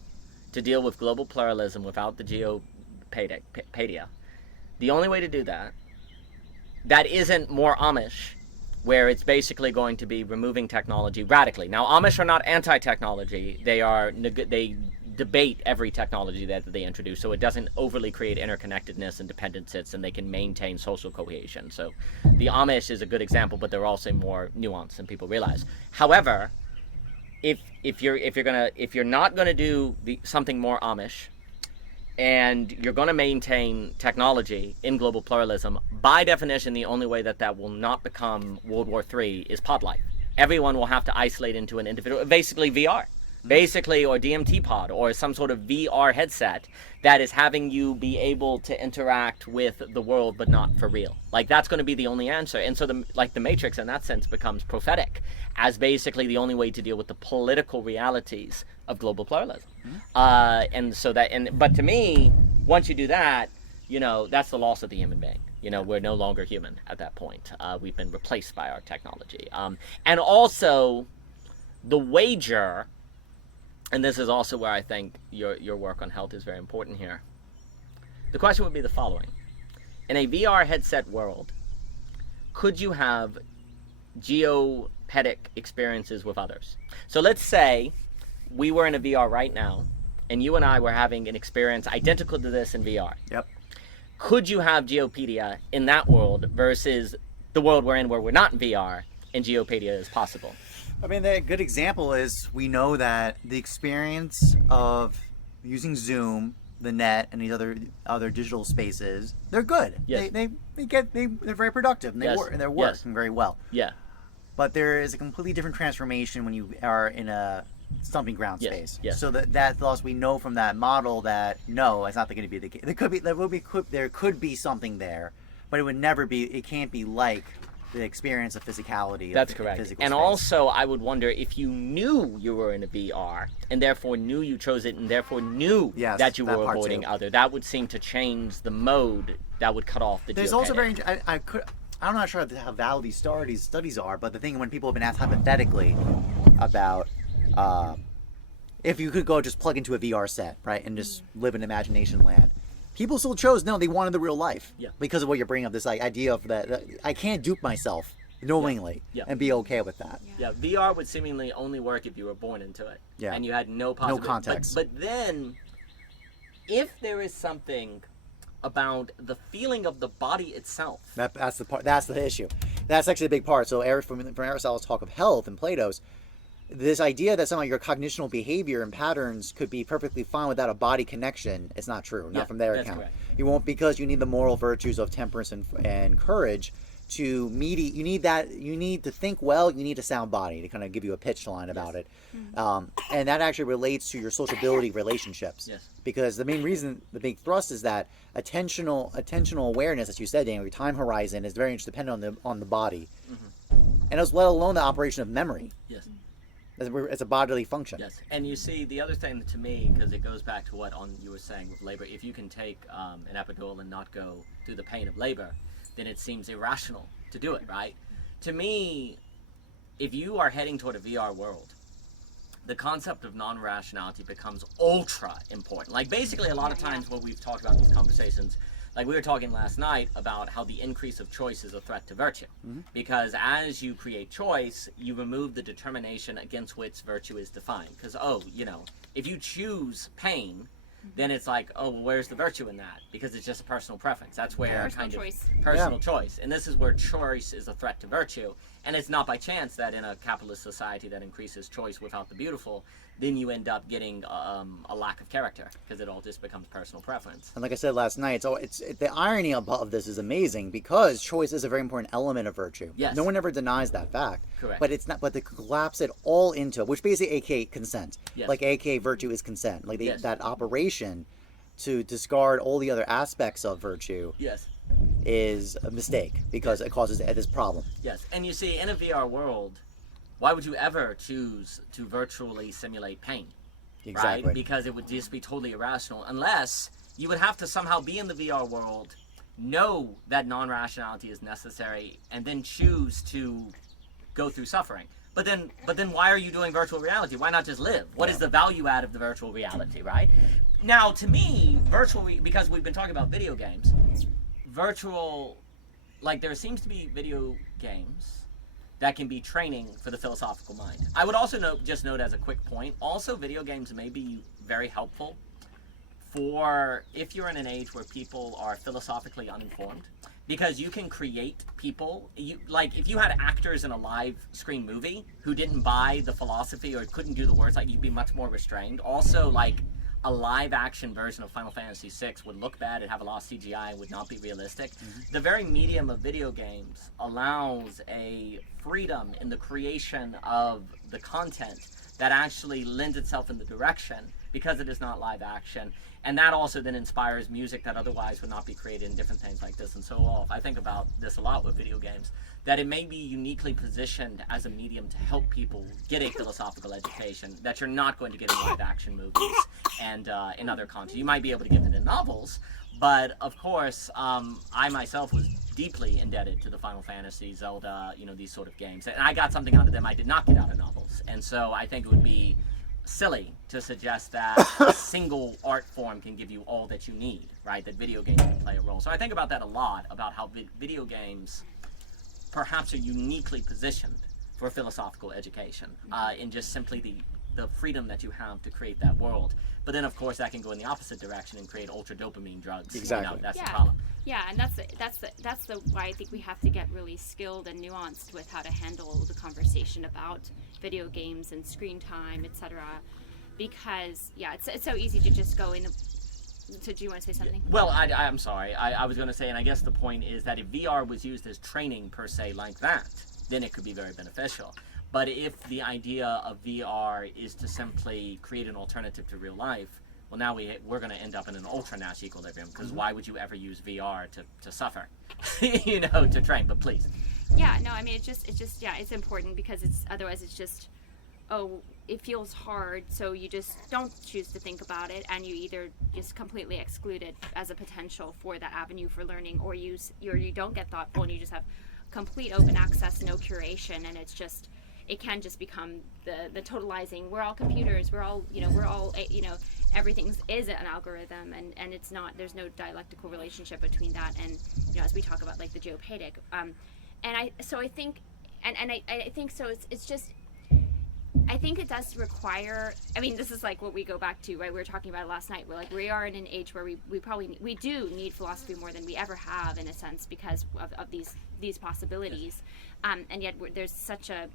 to deal with global pluralism without the geopedia, the only way to do that isn't more Amish, where it's basically going to be removing technology radically. Now, Amish are not anti-technology. They debate every technology that they introduce, so it doesn't overly create interconnectedness and dependencies, and they can maintain social cohesion. So the Amish is a good example, but they're also more nuanced than people realize. However, if you're not gonna do something more Amish, and you're going to maintain technology in global pluralism, by definition, the only way that will not become World War III is pod life. Everyone will have to isolate into an individual, basically VR, basically, or DMT pod, or some sort of VR headset that is having you be able to interact with the world, but not for real. Like, that's going to be the only answer. And so, the Matrix, in that sense, becomes prophetic as basically the only way to deal with the political realities of global pluralism. But to me, once you do that, that's the loss of the human being. We're no longer human at that point. We've been replaced by our technology. And also, the wager, and this is also where I think your work on health is very important here. The question would be the following. In a VR headset world, could you have geopedic experiences with others? So let's say we were in a VR right now, and you and I were having an experience identical to this in VR. Yep. Could you have Geopedia in that world versus the world we're in where we're not in VR and Geopedia is possible? I mean, a good example is we know that the experience of using Zoom, the net, and these other digital spaces, they're good. Yes. They're very productive and they're working very well. Yeah. But there is a completely different transformation when you are in a stomping ground space. Yes. So that loss, we know from that model that no, it's not going to be the case. There could be something there, but it can't be like the experience of physicality. That's correct. Physical and space. Also, I would wonder if you knew you were in a VR and therefore knew you chose it and therefore knew that you were avoiding other. That would seem to change the mode that would cut off the. There's also I'm not sure how valid these studies are, but the thing when people have been asked hypothetically about if you could go just plug into a VR set, right, and just live in imagination land, people still chose no, they wanted the real life because of what you're bringing up, this idea of that I can't dupe myself knowingly and be okay with that. Yeah, VR would seemingly only work if you were born into it and you had no context. But then, if there is something about the feeling of the body itself. That's the part. That's the issue. That's actually a big part. So from Aristotle's talk of health and Plato's, this idea that somehow your cognitional behavior and patterns could be perfectly fine without a body connection, it's not true. Not from their account. Correct. You won't, because you need the moral virtues of temperance and courage to mediate. You need to think well. You need a sound body to kind of give you a pitch line about it. And that actually relates to your sociability relationships. Yes. Because the main reason, the big thrust is that attentional awareness, as you said, Daniel, your time horizon is very much dependent on the body, and as let alone the operation of memory. Yes. It's a bodily function. Yes, and you see the other thing to me, because it goes back to what you were saying with labor. If you can take an epidural and not go through the pain of labor, then it seems irrational to do it, right? To me, if you are heading toward a VR world, the concept of non-rationality becomes ultra important. Like, basically, a lot of times when we've talked about these conversations, like we were talking last night about how the increase of choice is a threat to virtue. Because as you create choice, you remove the determination against which virtue is defined. Because, if you choose pain, then it's like, oh, well, where's the virtue in that? Because it's just a personal preference. That's where personal choice. And this is where choice is a threat to virtue. And it's not by chance that in a capitalist society that increases choice without the beautiful, then you end up getting a lack of character, because it all just becomes personal preference. And like I said last night, it's the irony of this is amazing, because choice is a very important element of virtue. Yes. No one ever denies that fact. Correct. But it's not. But to collapse it all into, which basically aka consent. Yes. Like aka virtue is consent. Like Yes. that operation to discard all the other aspects of virtue. Yes. Is a mistake, because it causes this problem. Yes, and you see, in a VR world, why would you ever choose to virtually simulate pain? Exactly. Right? Because it would just be totally irrational, unless you would have to somehow be in the VR world, know that non-rationality is necessary, and then choose to go through suffering. But then why are you doing virtual reality? Why not just live? What is the value add of the virtual reality, right? Now, to me, because we've been talking about video games, there seems to be video games that can be training for the philosophical mind. I would also note as a quick point, also video games may be very helpful for if you're in an age where people are philosophically uninformed, because you can create people. Like if you had actors in a live screen movie who didn't buy the philosophy or couldn't do the words, like you'd be much more restrained. Also, like a live action version of Final Fantasy VI would look bad and have a lot of CGI and would not be realistic. The very medium of video games allows a freedom in the creation of the content that actually lends itself in the direction because it is not live action. And that also then inspires music that otherwise would not be created in different things like this and so on. I think about this a lot with video games, that it may be uniquely positioned as a medium to help people get a philosophical education that you're not going to get in live action movies and in other content. You might be able to get it in novels, but of course, I myself was deeply indebted to the Final Fantasy, Zelda, these sort of games. And I got something out of them I did not get out of novels. And so I think it would be silly to suggest that a single art form can give you all that you need, right? That video games can play a role. So I think about that a lot, about how video games perhaps are uniquely positioned for philosophical education in just simply the freedom that you have to create that world. But then, of course, that can go in the opposite direction and create ultra dopamine drugs. Exactly. That's the problem. Yeah, and that's the why I think we have to get really skilled and nuanced with how to handle the conversation about video games and screen time, etc. Because it's so easy to just go in. So do you want to say something? Well, I'm sorry. I was going to say, and I guess the point is that if VR was used as training per se like that, then it could be very beneficial. But if the idea of VR is to simply create an alternative to real life, well, now we're going to end up in an ultra Nash equilibrium, because why would you ever use VR to suffer, to train? But please. Yeah, no, I mean, it's important because otherwise it's just, it feels hard, so you just don't choose to think about it, and you either just completely exclude it as a potential for that avenue for learning, or you don't get thoughtful and you just have complete open access, no curation, and it can just become the totalizing. We're all computers. We're all everything is an algorithm, and it's not. There's no dialectical relationship between that and as we talk about like the geopedic. I think it does require. I mean, this is like what we go back to, right? We were talking about it last night. We are in an age where we do need philosophy more than we ever have, in a sense, because of these possibilities, and yet there's such a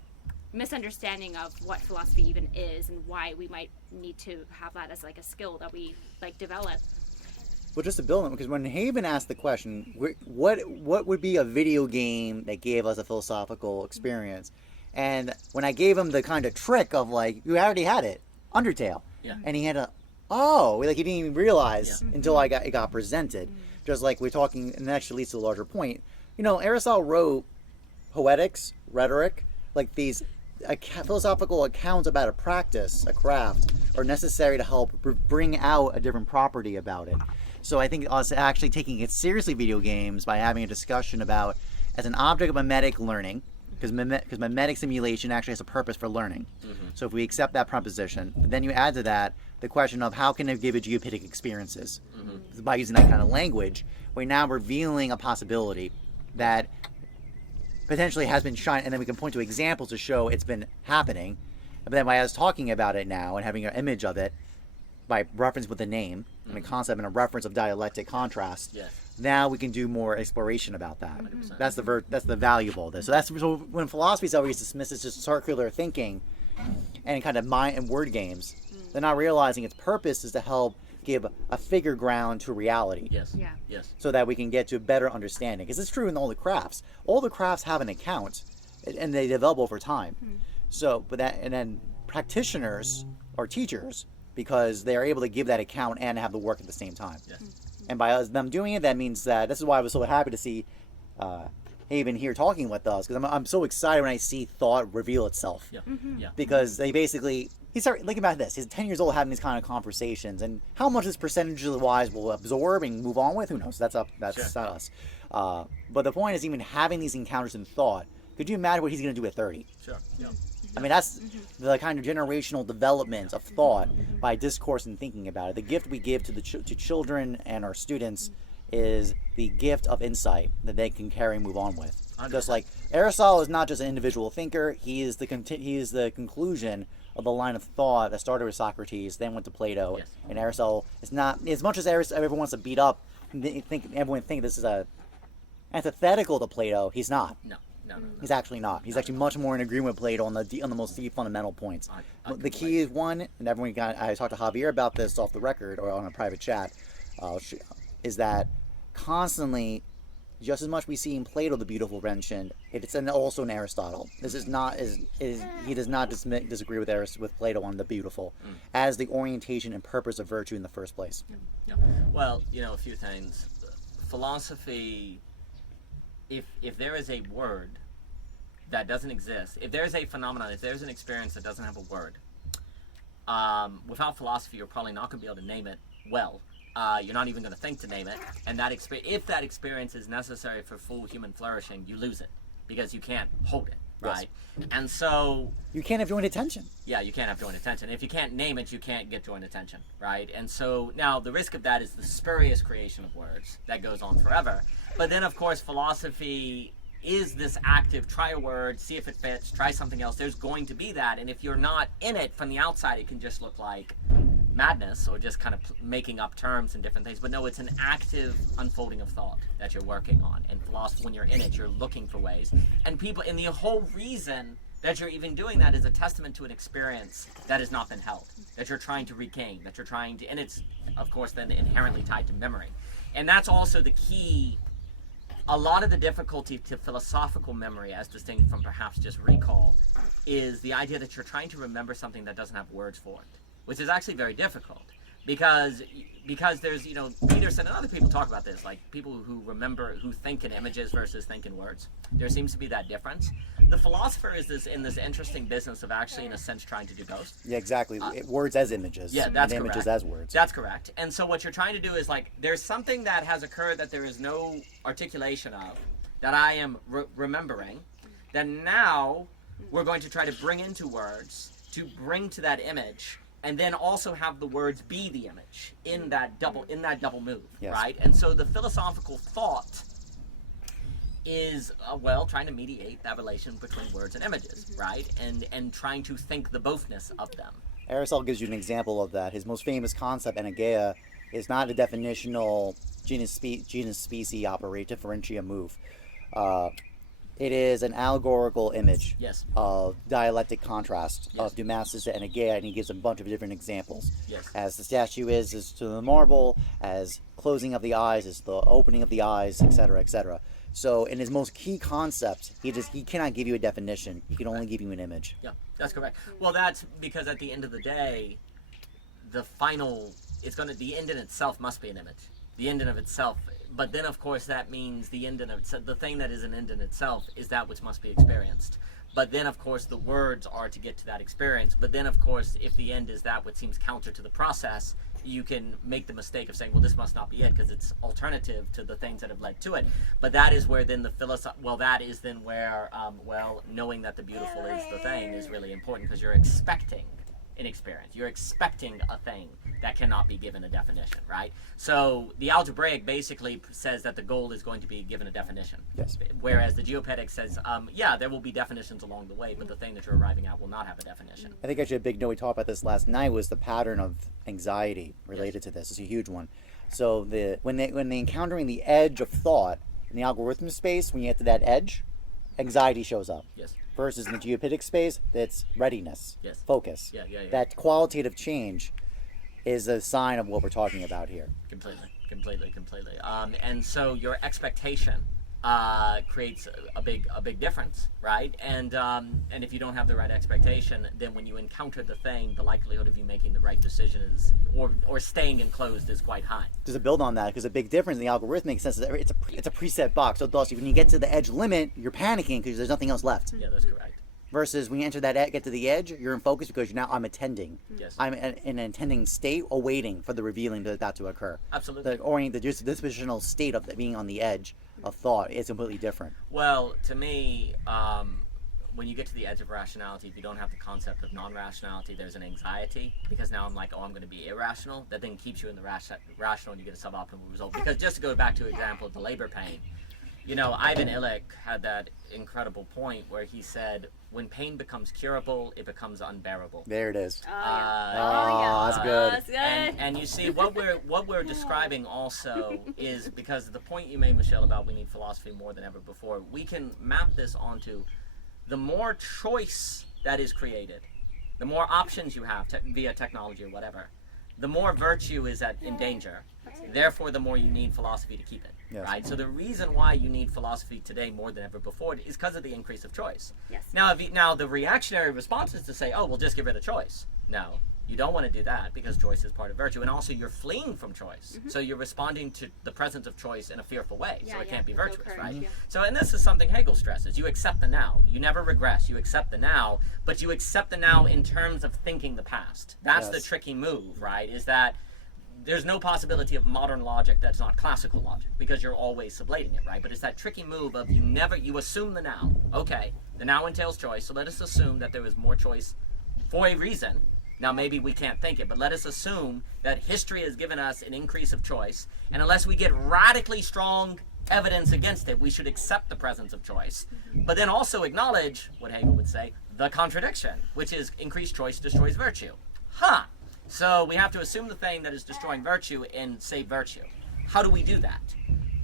misunderstanding of what philosophy even is and why we might need to have that as like a skill that we like develop. Well, just to build on it, because when Haven asked the question, what would be a video game that gave us a philosophical experience? And when I gave him the kind of trick of like, you already had it, Undertale. Yeah. And he had he didn't even realize until it got presented. Just like we're talking, and that actually leads to a larger point. Aristotle wrote Poetics, Rhetoric, like these philosophical accounts about a practice, a craft, are necessary to help bring out a different property about it. So I think us actually taking it seriously, video games, by having a discussion about as an object of mimetic learning, because mimetic simulation actually has a purpose for learning. So if we accept that proposition, then you add to that the question of how can it give it geopedic experiences by using that kind of language. We're now revealing a possibility that potentially has been shown, and then we can point to examples to show it's been happening. But then by us talking about it now and having an image of it by reference with a name and a concept and a reference of dialectic contrast, now we can do more exploration about that. 100%. That's the valuable of this. So when philosophy is always dismissed as just circular thinking and kind of mind and word games, they're not realizing its purpose is to help give a figure ground to reality. Yes. So that we can get to a better understanding. Because it's true in all the crafts. All the crafts have an account, and they develop over time. So, and then practitioners are teachers because they are able to give that account and have the work at the same time. And by them doing it, that means that this is why I was so happy to see Haven here talking with us, because I'm so excited when I see thought reveal itself. Because they basically. He started thinking about this. He's 10 years old having these kind of conversations, and how much this percentage-wise will absorb and move on with, who knows? That's not us. But the point is, even having these encounters in thought, could you imagine what he's going to do at 30? Sure. Yeah. I mean, that's the kind of generational development of thought by discourse and thinking about it. The gift we give to children and our students is the gift of insight that they can carry and move on with. Just like Aristotle is not just an individual thinker; he is the conclusion of the line of thought that started with Socrates, then went to Plato, and Aristotle is not as much as everyone wants to beat up. Everyone think this is a antithetical to Plato, he's not. No. He's actually not. He's actually much more in agreement with Plato on the most deep fundamental points. The key is one, and everyone I talked to Javier about this off the record or on a private chat, is that constantly, just as much we see in Plato the beautiful mention, it's also in Aristotle. This is not he does not disagree with Plato on the beautiful as the orientation and purpose of virtue in the first place. Yeah. Well, a few things. Philosophy, if there is a word that doesn't exist, if there's a phenomenon, if there's an experience that doesn't have a word, without philosophy, you're probably not going to be able to name it well. You're not even going to think to name it, and if that experience is necessary for full human flourishing, you lose it because you can't hold it, right? Yes. And so you can't have joint attention. Yeah, you can't have joint attention. If you can't name it, you can't get joint attention, right? And so now the risk of that is the spurious creation of words that goes on forever. But then, of course, philosophy is this active, try a word, see if it fits, try something else. There's going to be that, and if you're not in it from the outside, it can just look like madness or just kind of making up terms and different things. But no, it's an active unfolding of thought that you're working on. And philosophy, when you're in it, you're looking for ways. And the whole reason that you're even doing that is a testament to an experience that has not been held, that you're trying to regain, and it's, of course, then inherently tied to memory. And that's also the key. A lot of the difficulty to philosophical memory, as distinct from perhaps just recall, is the idea that you're trying to remember something that doesn't have words for it, which is actually very difficult because there's, Peterson and other people talk about this, like people who think in images versus think in words. There seems to be that difference. The philosopher is in this interesting business of actually, in a sense, trying to do both. Yeah, exactly. Words as images. Yeah, that's and images as words. That's correct. And so what you're trying to do is, there's something that has occurred that there is no articulation of, that I am remembering, that now we're going to try to bring into words to bring to that image, and then also have the words be the image in that double move, yes. Right? And so the philosophical thought is trying to mediate that relation between words and images, right? And trying to think the bothness of them. Aristotle gives you an example of that. His most famous concept, anageia, is not a definitional genus species operate differentia move. It is an allegorical image, yes. Of dialectic contrast, yes. Of Dumas's to anageia, and he gives a bunch of different examples. Yes. As the statue is to the marble, as closing of the eyes is the opening of the eyes, etc., etc. So in his most key concept, he cannot give you a definition. He can only give you an image. Yeah, that's correct. Well, that's because at the end of the day, the end in itself must be an image. The end in of itself. But then, of course, that means the end in of itself, the thing that is an end in itself is that which must be experienced. But then, of course, the words are to get to that experience. But then, of course, if the end is that which seems counter to the process, you can make the mistake of saying, well, this must not be it because it's alternative to the things that have led to it. But that is where then knowing that the beautiful is the thing is really important because you're expecting an experience. You're expecting a thing that cannot be given a definition, right? So the algebraic basically says that the goal is going to be given a definition. Yes. Whereas the geopetic says, there will be definitions along the way, but the thing that you're arriving at will not have a definition. I think actually a big note we talked about this last night was the pattern of anxiety related yes. to this. It's a huge one. So when they encountering the edge of thought in the algorithm space, when you get to that edge, anxiety shows up. Yes. Versus in the geopetic space, that's readiness, yes. focus. Yeah. That qualitative change is a sign of what we're talking about here. Completely. And so your expectation creates a big difference, right? And if you don't have the right expectation, then when you encounter the thing, the likelihood of you making the right decision is, or staying enclosed is quite high. Just to build on that, because a big difference in the algorithmic sense is that it's a preset box. So thus, when you get to the edge limit, you're panicking because there's nothing else left. Yeah, that's correct. Versus when you enter that get to the edge, you're in focus because I'm attending. Yes. I'm in an attending state, awaiting for the revealing that to occur. Absolutely. The dispositional state of being on the edge of thought is completely different. Well, to me, when you get to the edge of rationality, if you don't have the concept of non-rationality, there's an anxiety because now I'm like, I'm going to be irrational. That then keeps you in the rational and you get a suboptimal result. Because just to go back to an example of the labor pain, You know, Ivan Illich had that incredible point where he said, when pain becomes curable, it becomes unbearable. There it is. That's good. That's good. And you see, what we're describing also is, because the point you made, Michelle, about we need philosophy more than ever before, we can map this onto the more choice that is created, the more options you have via technology or whatever, the more virtue is in danger. Therefore, the more you need philosophy to keep it. Yes. Right? So the reason why you need philosophy today more than ever before is because of the increase of choice. Yes. Now the reactionary response is to say, oh, well, just get rid of choice. No, you don't want to do that, because choice is part of virtue. And also you're fleeing from choice. So you're responding to the presence of choice in a fearful way. So it can't be no virtuous, courage, right? yeah. So, and this is something Hegel stresses. You accept the now. You never regress. You accept the now, but you accept the now in terms of thinking the past. That's the tricky move, right? Is that there's no possibility of modern logic that's not classical logic, because you're always sublating it, right? But it's that tricky move of you assume the now. Okay, the now entails choice, so let us assume that there is more choice for a reason. Now, maybe we can't think it, but let us assume that history has given us an increase of choice, and unless we get radically strong evidence against it, we should accept the presence of choice. But then also acknowledge, what Hegel would say, the contradiction, which is increased choice destroys virtue. So we have to assume the thing that is destroying virtue and say virtue. How do we do that?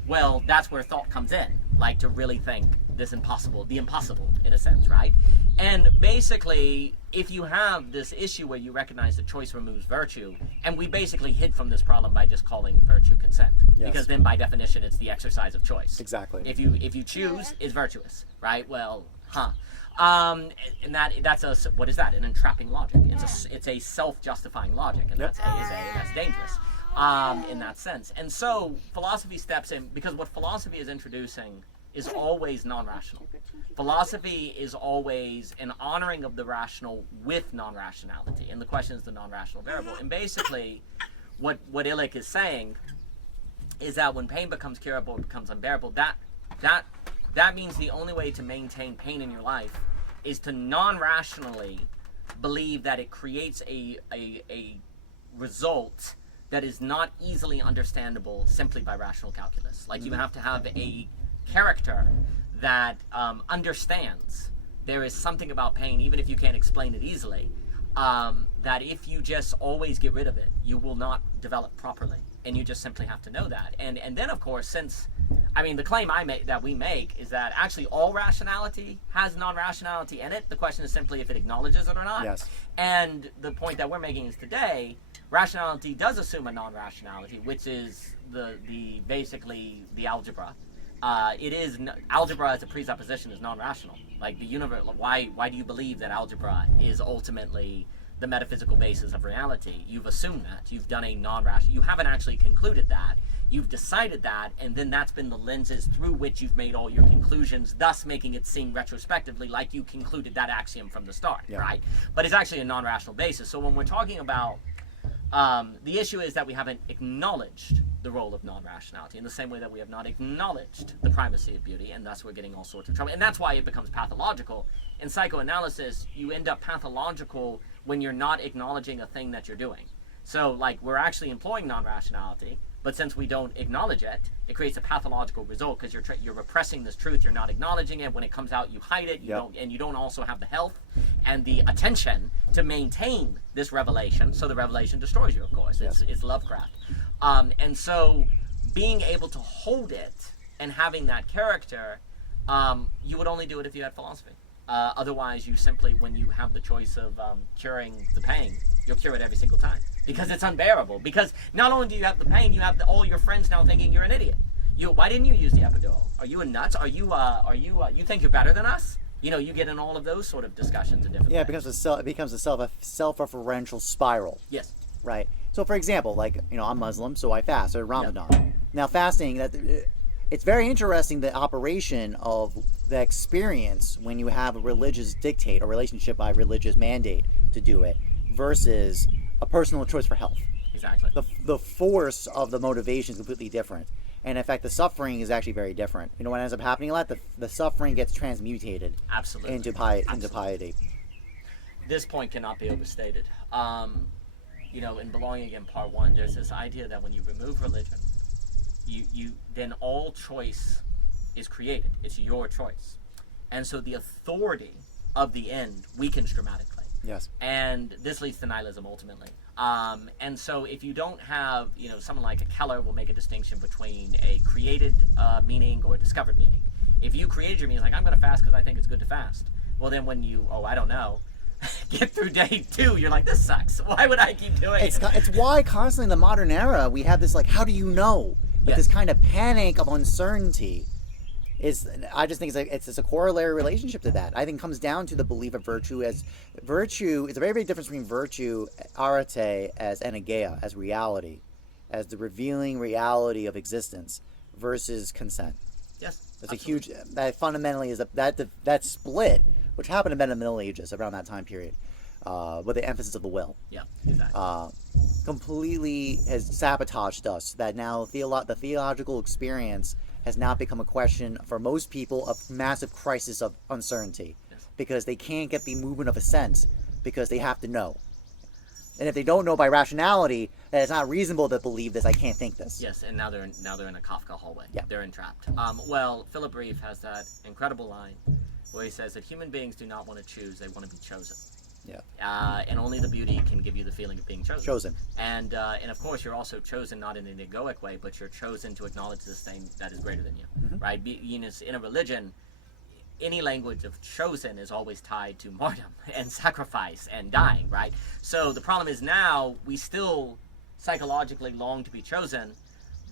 Well, that's where thought comes in, like to really think the impossible in a sense, right? And basically, if you have this issue where you recognize that choice removes virtue, and we basically hid from this problem by just calling virtue consent, because then by definition it's the exercise of choice. Exactly. If you choose, it's virtuous, right? Well, and that's what is that? An entrapping logic. It's a self-justifying logic, and that's dangerous in that sense. And so philosophy steps in, because what philosophy is introducing is always non-rational. Philosophy is always an honoring of the rational with non-rationality, and the question is the non-rational variable. And basically, what Illich is saying is that when pain becomes curable, it becomes unbearable. That means the only way to maintain pain in your life is to non-rationally believe that it creates a result that is not easily understandable simply by rational calculus. Like, you have to have a character that understands there is something about pain, even if you can't explain it easily, that if you just always get rid of it, you will not develop properly. And you just simply have to know that. And then, of course, the claim that we make is that actually all rationality has non-rationality in it. The question is simply if it acknowledges it or not. Yes. And the point that we're making is today, rationality does assume a non-rationality, which is basically the algebra. Algebra as a presupposition is non-rational. Like the universe, why do you believe that algebra is ultimately the metaphysical basis of reality? You've assumed that. You've done a non-rational. You haven't actually concluded that. You've decided that, and then that's been the lenses through which you've made all your conclusions, thus making it seem retrospectively like you concluded that axiom from the start, right? But it's actually a non-rational basis. So when we're talking about the issue is that we haven't acknowledged the role of non-rationality in the same way that we have not acknowledged the primacy of beauty, and thus we're getting all sorts of trouble. And that's why it becomes pathological. In psychoanalysis, you end up pathological when you're not acknowledging a thing that you're doing. So, like, we're actually employing non-rationality, but since we don't acknowledge it, it creates a pathological result because you're repressing this truth. You're not acknowledging it. When it comes out, you hide it. You don't also have the health and the attention to maintain this revelation. So the revelation destroys you, of course. It's Lovecraft. And so being able to hold it and having that character, you would only do it if you had philosophy. Otherwise, you simply, when you have the choice of curing the pain, you'll cure it every single time because it's unbearable. Because not only do you have the pain, you have all your friends now thinking you're an idiot. Why didn't you use the epidural? Are you a nuts? You think you're better than us? You get in all of those sort of discussions and different. Yeah, things. it becomes a self-referential spiral. Yes. Right. So, for example, like I'm Muslim, so I fast at Ramadan. Now, fasting it's very interesting the operation of the experience when you have a religious dictate or relationship by religious mandate to do it versus a personal choice for health. Exactly. The force of the motivation is completely different. And in fact, the suffering is actually very different. What ends up happening a lot, the suffering gets transmutated Absolutely. into piety. This point cannot be overstated. In Belonging Again Part 1, there's this idea that when you remove religion, you then all choice is created. It's your choice. And so the authority of the end weakens dramatically. Yes. And this leads to nihilism ultimately. And so if you don't have, someone like a Keller will make a distinction between a created meaning or a discovered meaning. If you created your meaning, like, I'm going to fast because I think it's good to fast. Well, then when you, I don't know, get through day 2, you're like, this sucks. Why would I keep doing it? It's why constantly in the modern era we have this, like, how do you know? Like, this kind of panic of uncertainty. I just think it's a corollary relationship to that. I think it comes down to the belief of virtue as virtue. It's a very big difference between virtue, arete, as energeia, as reality, as the revealing reality of existence, versus consent. Yes. It's a huge, that fundamentally is that split, which happened in the Middle Ages around that time period, with the emphasis of the will. Yeah, exactly. Completely has sabotaged us. That now the theological experience has now become a question for most people of massive crisis of uncertainty, because they can't get the movement of assent because they have to know. And if they don't know by rationality, then it's not reasonable to believe this. I can't think this. Yes, and now they're in a Kafka hallway. Yeah. They're entrapped. Well, Philip Reeve has that incredible line where he says that human beings do not want to choose; they want to be chosen. Yeah. And only the beauty can give you the feeling of being chosen. And of course, you're also chosen not in an egoic way, but you're chosen to acknowledge this thing that is greater than you, right? In a religion, any language of chosen is always tied to martyrdom and sacrifice and dying, right? So the problem is now we still psychologically long to be chosen,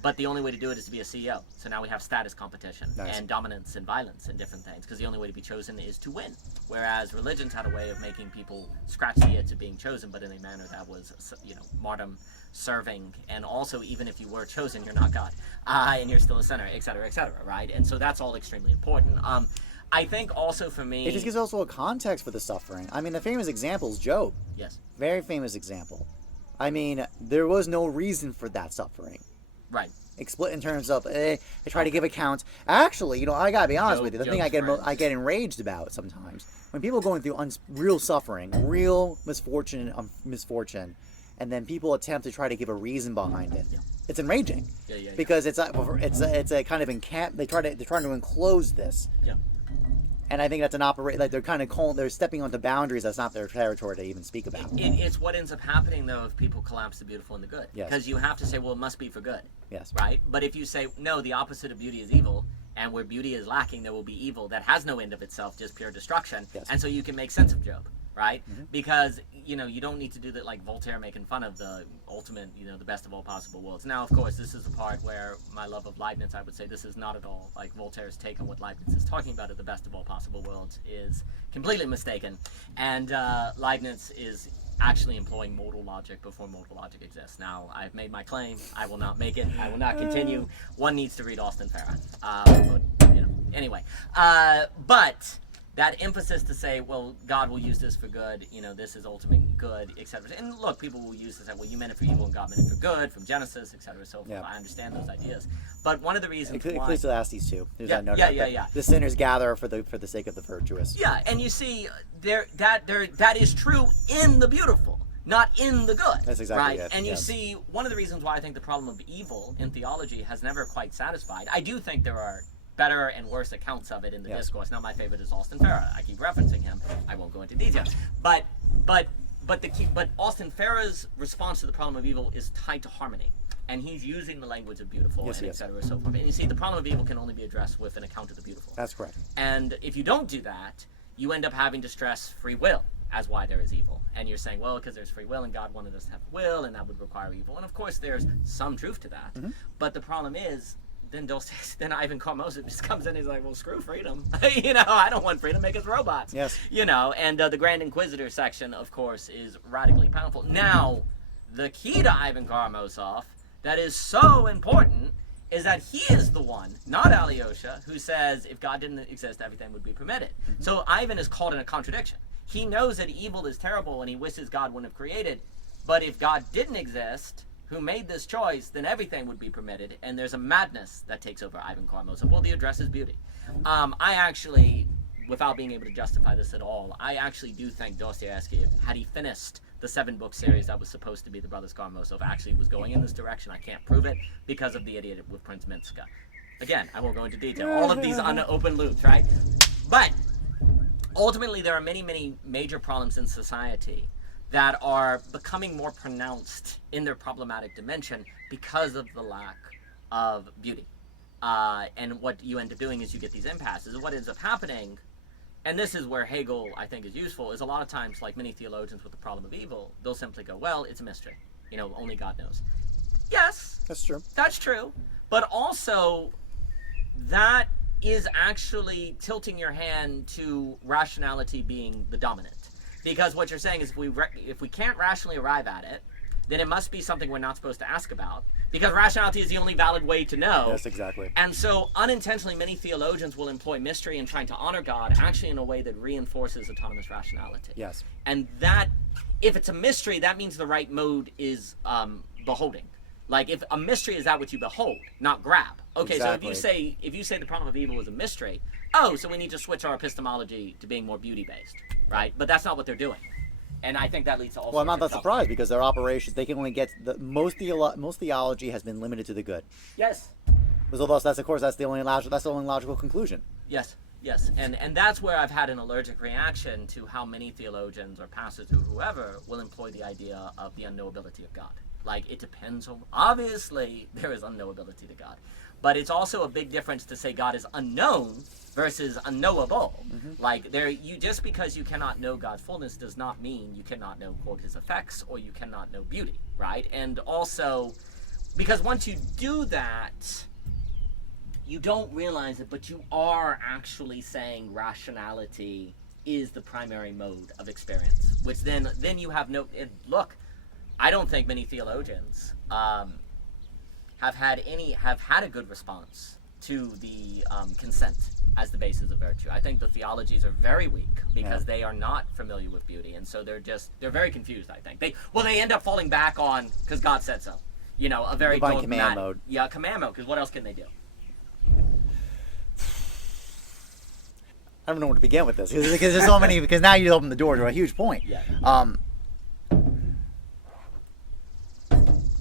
but the only way to do it is to be a CEO. So now we have status competition and dominance and violence and different things, because the only way to be chosen is to win. Whereas religions had a way of making people scratch the itch of being chosen, but in a manner that was, martyrdom, serving, and also even if you were chosen, you're not God, and you're still a sinner, et cetera, right? And so that's all extremely important. I think also for me, it just gives also a context for the suffering. I mean, the famous example is Job. Yes. Very famous example. I mean, there was no reason for that suffering. Right. Split in terms of, I try to give accounts. Actually, I gotta be honest with you. The thing I get enraged about sometimes when people are going through real suffering, real misfortune, and then people attempt to try to give a reason behind it. Yeah. It's enraging. Yeah. Because it's a kind of they're trying to enclose this. Yeah. And I think that's like they're stepping onto boundaries that's not their territory to even speak about. It's what ends up happening, though, if people collapse the beautiful and the good. Yes. Because you have to say, well, it must be for good. Yes. Right? But if you say, no, the opposite of beauty is evil, and where beauty is lacking, there will be evil that has no end of itself, just pure destruction. Yes. And so you can make sense of Job, right? Mm-hmm. Because, you don't need to do that like Voltaire making fun of the ultimate, the best of all possible worlds. Now, of course, this is the part where my love of Leibniz, I would say this is not at all like Voltaire's take on what Leibniz is talking about at the best of all possible worlds is completely mistaken. And Leibniz is actually employing modal logic before modal logic exists. Now, I've made my claim. I will not make it. I will not continue. One needs to read Austin Farah. Anyway. But that emphasis to say, well, God will use this for good, this is ultimate good, etc. And look, people will use this, well, you meant it for evil and God meant it for good, from Genesis, etc. So forth. Yeah. I understand those ideas. But one of the reasons why... Ecclesiastes too. There's that note. Yeah. The sinners gather for the sake of the virtuous. Yeah, and you see, that is true in the beautiful, not in the good. That's exactly right? it. And you see, one of the reasons why I think the problem of evil in theology has never quite satisfied, I do think there are better and worse accounts of it in the discourse. Now, my favorite is Austin Farah. I keep referencing him. I won't go into detail. But Austin Farah's response to the problem of evil is tied to harmony. And he's using the language of beautiful and et cetera, so forth. And you see, the problem of evil can only be addressed with an account of the beautiful. That's correct. And if you don't do that, you end up having to stress free will as why there is evil. And you're saying, well, because there's free will and God wanted us to have will, and that would require evil. And of course, there's some truth to that. Mm-hmm. But the problem is, then Ivan Karmoza just comes in and he's like, well, screw freedom. I don't want freedom, make us robots. Yes. And the Grand Inquisitor section, of course, is radically powerful. Now, the key to Ivan Karamazov that is so important is that he is the one, not Alyosha, who says if God didn't exist, everything would be permitted. Mm-hmm. So Ivan is caught in a contradiction. He knows that evil is terrible and he wishes God wouldn't have created, but if God didn't exist, who made this choice, then everything would be permitted, and there's a madness that takes over Ivan Karamazov. Well, the address is beauty. I actually, without being able to justify this at all, I actually do think Dostoevsky, had he finished the 7-book series that was supposed to be the Brothers Karamazov, actually was going in this direction. I can't prove it because of the idiot with Prince Minska. Again, I won't go into detail. All of these unopened loops, right? But ultimately, there are many, many major problems in society that are becoming more pronounced in their problematic dimension because of the lack of beauty. And what you end up doing is you get these impasses. And what ends up happening, and this is where Hegel, I think, is useful, is a lot of times, like many theologians with the problem of evil, they'll simply go, well, it's a mystery. Only God knows. Yes. That's true. That's true. But also, that is actually tilting your hand to rationality being the dominant. Because what you're saying is if we can't rationally arrive at it, then it must be something we're not supposed to ask about. Because rationality is the only valid way to know. Yes, exactly. And so unintentionally, many theologians will employ mystery in trying to honor God actually in a way that reinforces autonomous rationality. Yes. And that, if it's a mystery, that means the right mode is beholding. Like, if a mystery is that which you behold, not grab. Okay, Exactly. So if you say the problem of evil is a mystery, so we need to switch our epistemology to being more beauty-based, right? But that's not what they're doing. And I think that leads to all Well, I'm not sorts that of surprised because their operations, they can only get most theology has been limited to the good. Yes. Because that's the only logical conclusion. Yes. And that's where I've had an allergic reaction to how many theologians or pastors or whoever will employ the idea of the unknowability of God. Like, it depends on, obviously there is unknowability to God, but it's also a big difference to say God is unknown versus unknowable. Mm-hmm. Like, just because you cannot know God's fullness does not mean you cannot know, quote, his effects, or you cannot know beauty, right? And also, because once you do that, you don't realize it, but you are actually saying rationality is the primary mode of experience, which then you have look, I don't think many theologians have had a good response to the consent as the basis of virtue. I think the theologies are very weak because they are not familiar with beauty, and so they're very confused. I think they end up falling back on because God said so. A very divine command mode. Yeah, command mode. Because what else can they do? I don't know where to begin with this because there's so many. Because now you open the door to a huge point. Yeah.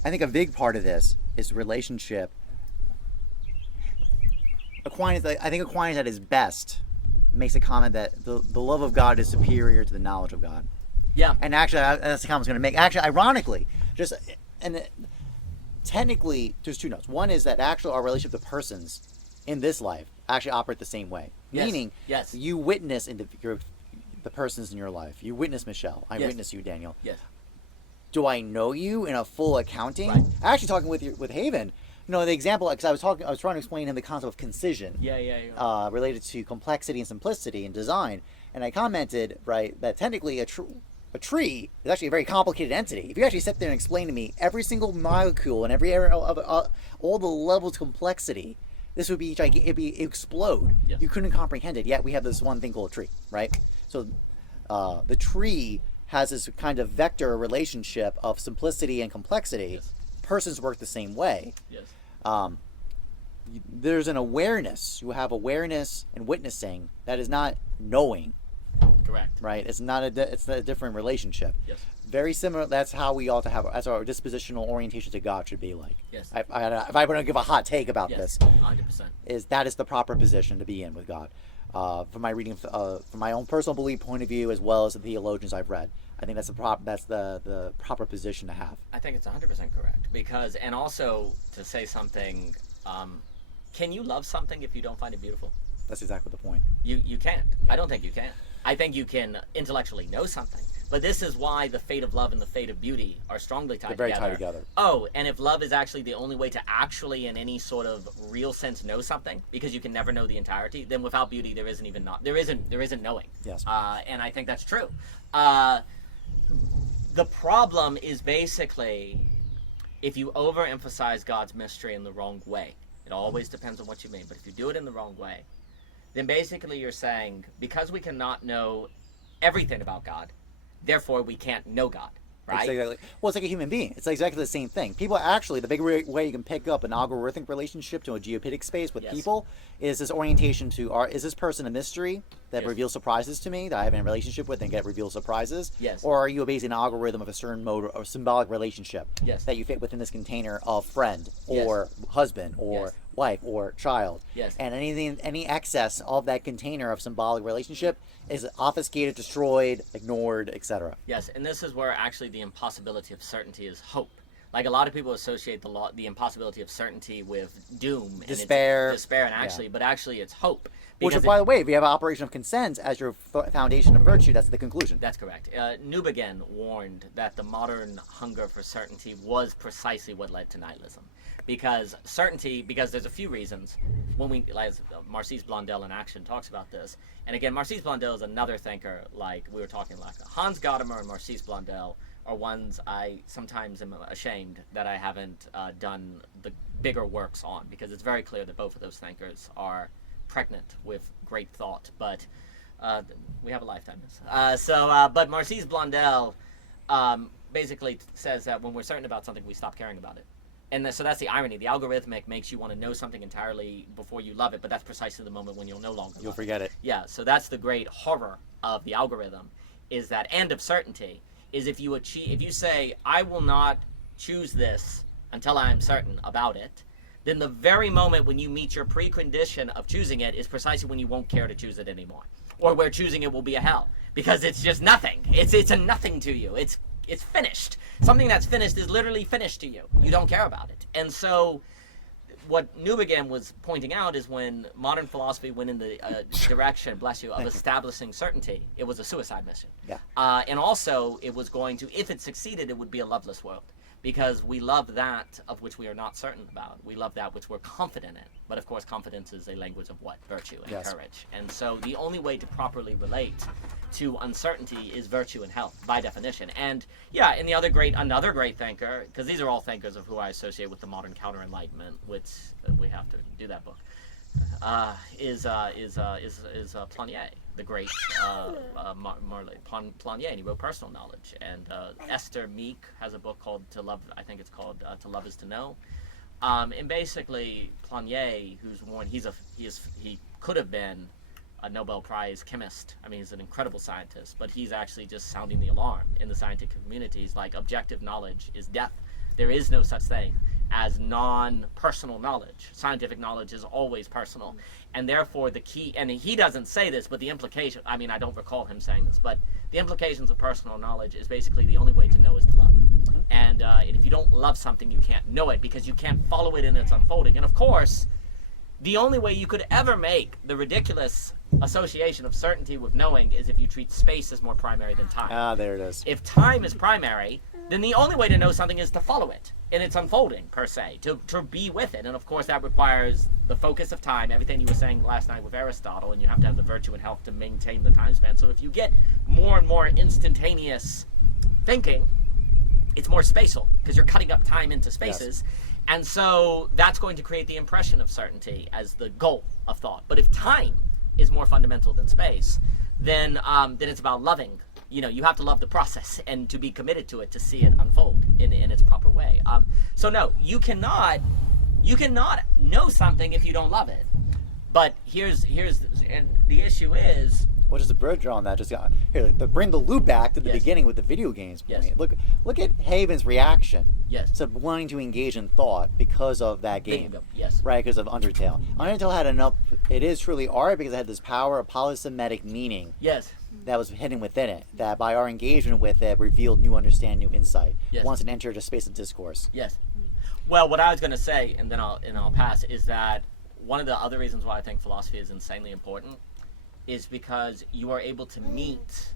I think a big part of this is relationship. I think Aquinas at his best makes a comment that the love of God is superior to the knowledge of God. Yeah. And actually, that's the comment I was going to make. Actually, ironically, technically, there's two notes. One is that actually our relationship to persons in this life actually operate the same way. Yes. Meaning, Yes. you witness the persons in your life. You witness Michelle. I Yes. witness you, Daniel. Yes. Do I know you in a full accounting? Right. Actually, talking with Haven, the example, because I was trying to explain him the concept of concision. Yeah. Related to complexity and simplicity in design, and I commented that technically a tree is actually a very complicated entity. If you actually sit there and explain to me every single molecule and every area of all the levels of complexity, this would be it'd explode. Yes. You couldn't comprehend it. Yet we have this one thing called a tree, right? So the tree has this kind of vector relationship of simplicity and complexity. Yes. Persons work the same way. Yes. There's an awareness. You have awareness and witnessing that is not knowing. Correct. Right? It's not it's a different relationship. Yes. Very similar. That's how we ought to have. That's our dispositional orientation to God should be like. Yes. If I were to give a hot take about Yes. this, 100%. that is the proper position to be in with God. From my reading, from my own personal belief point of view, as well as the theologians I've read, I think that's the proper position to have. I think it's 100% correct and also to say something, can you love something if you don't find it beautiful? That's exactly the point. You can't. I don't think you can. I think you can intellectually know something, but this is why the fate of love and the fate of beauty are strongly tied They're together. very tied together. Oh, and if love is actually the only way to actually, in any sort of real sense, know something, because you can never know the entirety, then without beauty there isn't knowing. Yes. And I think that's true. The problem is basically if you overemphasize God's mystery in the wrong way. It always depends on what you mean, but if you do it in the wrong way, then basically you're saying, because we cannot know everything about God, therefore we can't know God, right? Exactly. Well, it's like a human being. It's exactly the same thing. People actually, the big way you can pick up an algorithmic relationship to a geopedic space with Yes. people is this orientation to, is this person a mystery that Yes. reveals surprises to me that I have in a relationship with and get revealed surprises? Yes. Or are you basing an algorithm of a certain mode or symbolic relationship Yes. that you fit within this container of friend Yes. or husband or Yes. wife or child. Yes. And any excess of that container of symbolic relationship is obfuscated, destroyed, ignored, etc. Yes, and this is where actually the impossibility of certainty is hope. Like a lot of people associate the impossibility of certainty with doom, Despair. And but actually it's hope. Which, by the way, if you have an operation of consent as your foundation of virtue, that's the conclusion. That's correct. Newbegin warned that the modern hunger for certainty was precisely what led to nihilism. Because there's a few reasons. As Marcise Blondel in Action talks about this, and again, Marcise Blondel is another thinker, like we were talking like Hans Gadamer and Marcise Blondel are ones I sometimes am ashamed that I haven't done the bigger works on, because it's very clear that both of those thinkers are pregnant with great thought, but we have a lifetime. But Marcise Blondel basically says that when we're certain about something, we stop caring about it. And so that's the irony. The algorithmic makes you want to know something entirely before you love it, but that's precisely the moment when you'll no longer You'll forget it. Yeah, so that's the great horror of the algorithm, is that end of certainty, is if you say, I will not choose this until I am certain about it, then the very moment when you meet your precondition of choosing it is precisely when you won't care to choose it anymore. Or where choosing it will be a hell. Because it's just nothing. It's a nothing to you. It's finished. Something that's finished is literally finished to you. You don't care about it. And so what Newbegin was pointing out is when modern philosophy went in the direction, bless you, of establishing certainty, it was a suicide mission. Yeah. And also it was going to, if it succeeded, it would be a loveless world. Because we love that of which we are not certain about. We love that which we're confident in. But of course, confidence is a language of what? Virtue and courage. And so the only way to properly relate to uncertainty is virtue and health, by definition. And yeah, and another great thinker, because these are all thinkers of who I associate with the modern counter-enlightenment, which we have to do that book, is Planier, the great Planier, and he wrote Personal Knowledge. And Esther Meek has a book called To Love, I think it's called To Love Is to Know. And basically, Planier, he could have been a Nobel Prize chemist. I mean, he's an incredible scientist, but he's actually just sounding the alarm in the scientific community. He's like, objective knowledge is death. There is no such thing as non-personal knowledge. Scientific knowledge is always personal. And therefore the key, and he doesn't say this, but the implication, I mean, I don't recall him saying this, but the implications of personal knowledge is basically the only way to know is to love. And if you don't love something, you can't know it, because you can't follow it in its unfolding. And of course, the only way you could ever make the ridiculous association of certainty with knowing is if you treat space as more primary than time. Ah, there it is. If time is primary, then the only way to know something is to follow it in its unfolding, per se, to be with it. And of course that requires the focus of time, everything you were saying last night with Aristotle, and you have to have the virtue and health to maintain the time span. So if you get more and more instantaneous thinking, it's more spatial, because you're cutting up time into spaces. Yes. And so that's going to create the impression of certainty as the goal of thought. But if time is more fundamental than space, then it's about loving. You know, you have to love the process and to be committed to it to see it unfold in its proper way. So no, you cannot know something if you don't love it. But and the issue is, well, just a bridge on that. Just here, to bring the loop back to the beginning with the video games point. Yes. Look at Haven's reaction. Yes. To wanting to engage in thought because of that game. Yes. Right, because of Undertale. Undertale had enough. It is truly art because it had this power of polysemitic meaning. Yes. That was hidden within it. That by our engagement with it revealed new understanding, new insight. Yes. Once it entered a space of discourse. Yes. Well, what I was going to say, and then I'll pass, is that one of the other reasons why I think philosophy is insanely important is because you are able to meet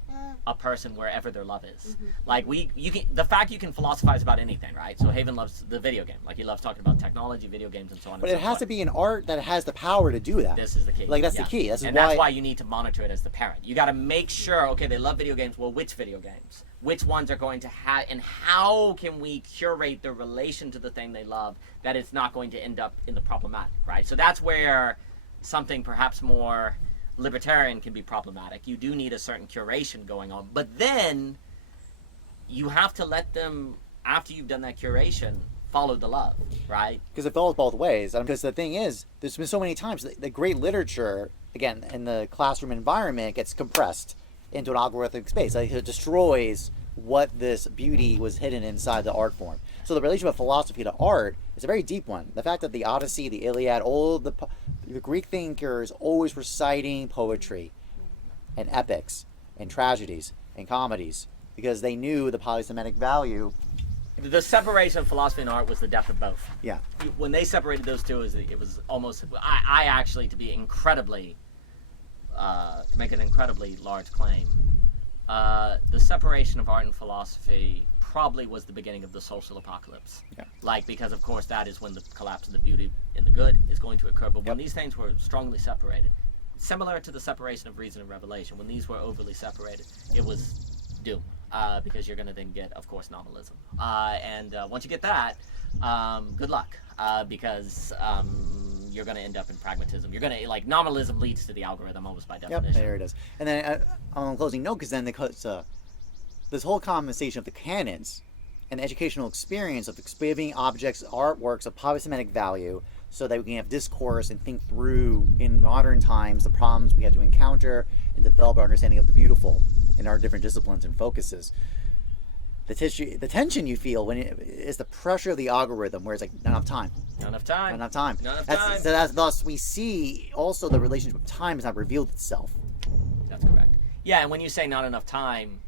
a person wherever their love is. Like the fact you can philosophize about anything, right? So Haven loves the video game. Like he loves talking about technology, video games, and so on. But it has to be an art that has the power to do that. This is the key. Like that's the key. That's why you need to monitor it as the parent. You got to make sure, okay, they love video games. Well, which video games? Which ones are going to have, and how can we curate the relation to the thing they love that it's not going to end up in the problematic, right? So that's where something perhaps more libertarian can be problematic. You do need a certain curation going on, but then you have to let them, after you've done that curation, follow the love, right? Because it follows both ways. Because the thing is, there's been so many times the great literature, again, in the classroom environment, gets compressed into an algorithmic space. Like it destroys what this beauty was hidden inside the art form. So the relation of philosophy to art It's a very deep one. The fact that the Odyssey, the Iliad, all the Greek thinkers always were citing poetry and epics and tragedies and comedies because they knew the polysemitic value. The separation of philosophy and art was the death of both. Yeah. When they separated those two, it was almost. I actually, to be incredibly, to make an incredibly large claim, the separation of art and philosophy probably was the beginning of the social apocalypse. Yeah. Like, because of course that is when the collapse of the beauty and the good is going to occur. But when Yep. these things were strongly separated, similar to the separation of reason and revelation, when these were overly separated, it was doom. Because you're going to then get, of course, nominalism. And once you get that, good luck. Because you're going to end up in pragmatism. You're going to, like, nominalism leads to the algorithm almost by definition. Yep, there it is. And then on a closing note, because then this whole conversation of the canons and the educational experience of giving objects, artworks of polysemitic value so that we can have discourse and think through in modern times the problems we have to encounter and develop our understanding of the beautiful in our different disciplines and focuses. The tension you feel when is the pressure of the algorithm, where it's like, not enough time. Not enough time. Not enough time. Not enough time. So thus we see also the relationship of time has not revealed itself. That's correct. Yeah, and when you say not enough time,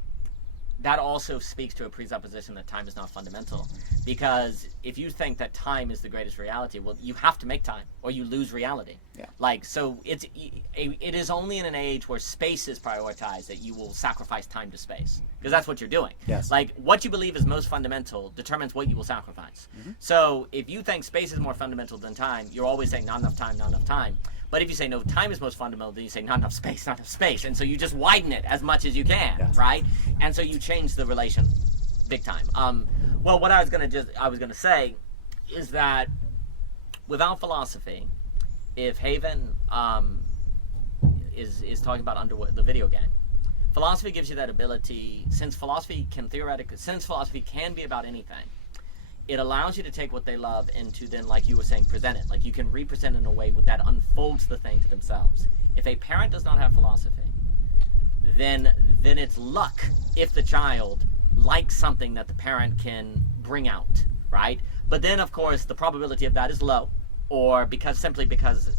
that also speaks to a presupposition that time is not fundamental. Because if you think that time is the greatest reality, well, you have to make time, or you lose reality. Yeah. Like, so it is only in an age where space is prioritized that you will sacrifice time to space. Because that's what you're doing. Yes. Like, what you believe is most fundamental determines what you will sacrifice. Mm-hmm. So if you think space is more fundamental than time, you're always saying not enough time, not enough time. But if you say, no, time is most fundamental, then you say, not enough space, not enough space. And so you just widen it as much as you can, Yes. right? And so you change the relation big time. Well, what I was going to say is that without philosophy, if Haven is talking about the video game, philosophy gives you that ability, since philosophy can be about anything, it allows you to take what they love and to then, like you were saying, present it. Like, you can represent it in a way that unfolds the thing to themselves. If a parent does not have philosophy, then it's luck if the child likes something that the parent can bring out, right? But then, of course, the probability of that is low, or simply because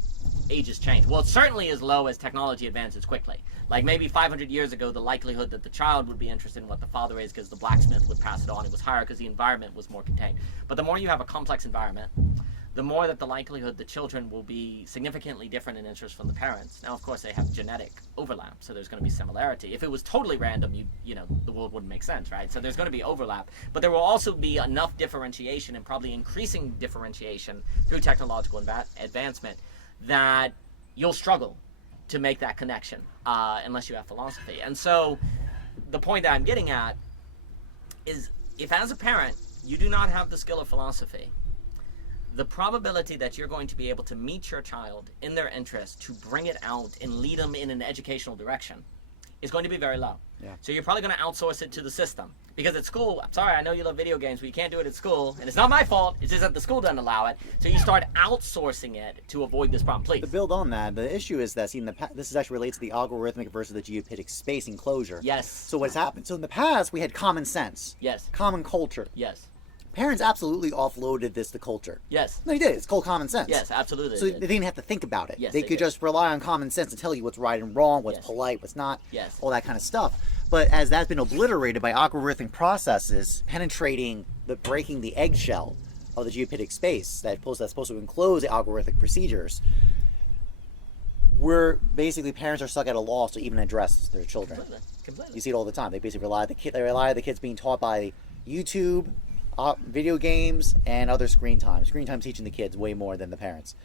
ages change. Well, it certainly is low as technology advances quickly. Like, maybe 500 years ago, the likelihood that the child would be interested in what the father is because the blacksmith would pass it on, it was higher because the environment was more contained. But the more you have a complex environment, the more that the likelihood the children will be significantly different in interest from the parents. Now, of course, they have genetic overlap, so there's going to be similarity. If it was totally random, you know, the world wouldn't make sense, right? So there's going to be overlap, but there will also be enough differentiation, and probably increasing differentiation through technological advancement, that you'll struggle to make that connection unless you have philosophy. And so the point that I'm getting at is, if as a parent you do not have the skill of philosophy, the probability that you're going to be able to meet your child in their interest to bring it out and lead them in an educational direction is going to be very low. Yeah. So you're probably going to outsource it to the system. Because at school, I'm sorry, I know you love video games, but you can't do it at school. And it's not my fault, it's just that the school doesn't allow it. So you start outsourcing it to avoid this problem. Please. To build on that, the issue is that, this is actually relates to the algorithmic versus the geopedic space enclosure. Yes. So what's happened? So in the past, we had common sense. Yes. Common culture. Yes. Parents absolutely offloaded this to culture. Yes. No, they did. It's called common sense. Yes, absolutely. So they didn't have to think about it. Yes, they they could did. just rely on common sense to tell you what's right and wrong, what's Yes. polite, what's not, Yes. all that kind of stuff. But as that's been obliterated by algorithmic processes penetrating breaking the eggshell of the geopedic space that's supposed to enclose the algorithmic procedures, parents are stuck at a loss to even address their children. Completely. You see it all the time. They basically rely on the kids being taught by YouTube, video games, and other screen time. Screen time teaching the kids way more than the parents.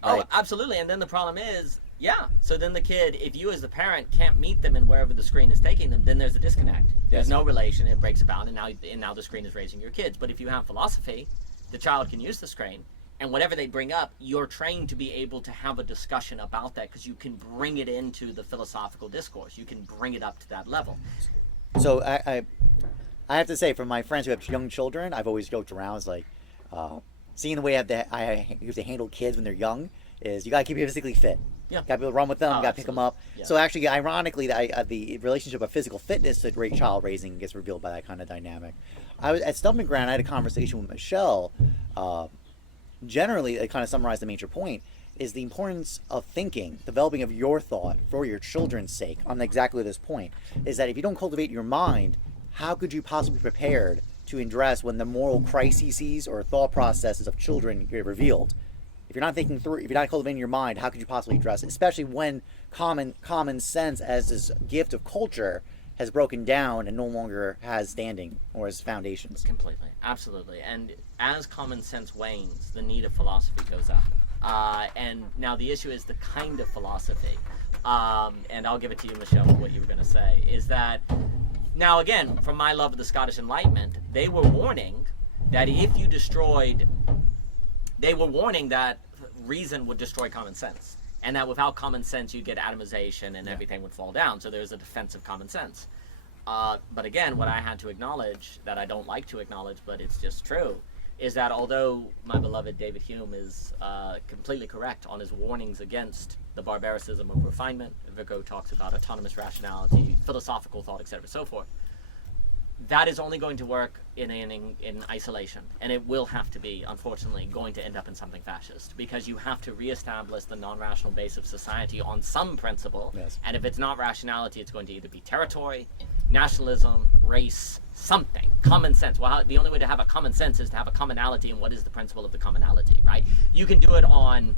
Oh, Right. absolutely. And then the problem is, so then the kid, if you as the parent can't meet them in wherever the screen is taking them, then there's a disconnect. There's Yes. no relation, it breaks a bound, and now the screen is raising your kids. But if you have philosophy, the child can use the screen, and whatever they bring up, you're trained to be able to have a discussion about that, because you can bring it into the philosophical discourse. You can bring it up to that level. So I have to say, from my friends who have young children, I've always joked around, it's like, seeing the way I used to handle kids when they're young is you gotta keep them physically fit. Yeah. Gotta be able to run with them, Oh, gotta pick them up. absolutely. Yeah. So actually, ironically, the relationship of physical fitness to great child raising gets revealed by that kind of dynamic. At Stumping Ground, I had a conversation with Michelle generally, it kind of summarized the major point, is the importance of thinking, developing of your thought for your children's sake on exactly this point, is that if you don't cultivate your mind, how could you possibly be prepared to address when the moral crises or thought processes of children get revealed? If you're not thinking through, if you're not cultivating your mind, how could you possibly address it? Especially when common sense as this gift of culture has broken down and no longer has standing or has foundations. Completely, absolutely. And as common sense wanes, the need of philosophy goes up. And now the issue is the kind of philosophy. And I'll give it to you, Michelle, what you were going to say, is that, now again, from my love of the Scottish Enlightenment, they were warning that if you destroyed, they were warning that reason would destroy common sense. And that without common sense, you'd get atomization and everything would fall down. So there's a defense of common sense. But again, what I had to acknowledge, that I don't like to acknowledge, but it's just true, is that although my beloved David Hume is completely correct on his warnings against the barbaricism of refinement, Vico talks about autonomous rationality, philosophical thought, etc., so forth, that is only going to work in isolation, and it will have to be, unfortunately, going to end up in something fascist, because you have to reestablish the non-rational base of society on some principle, and if it's not rationality, it's going to either be territory, nationalism, race, something, common sense. Well, the only way to have a common sense is to have a commonality, and what is the principle of the commonality, right? You can do it on,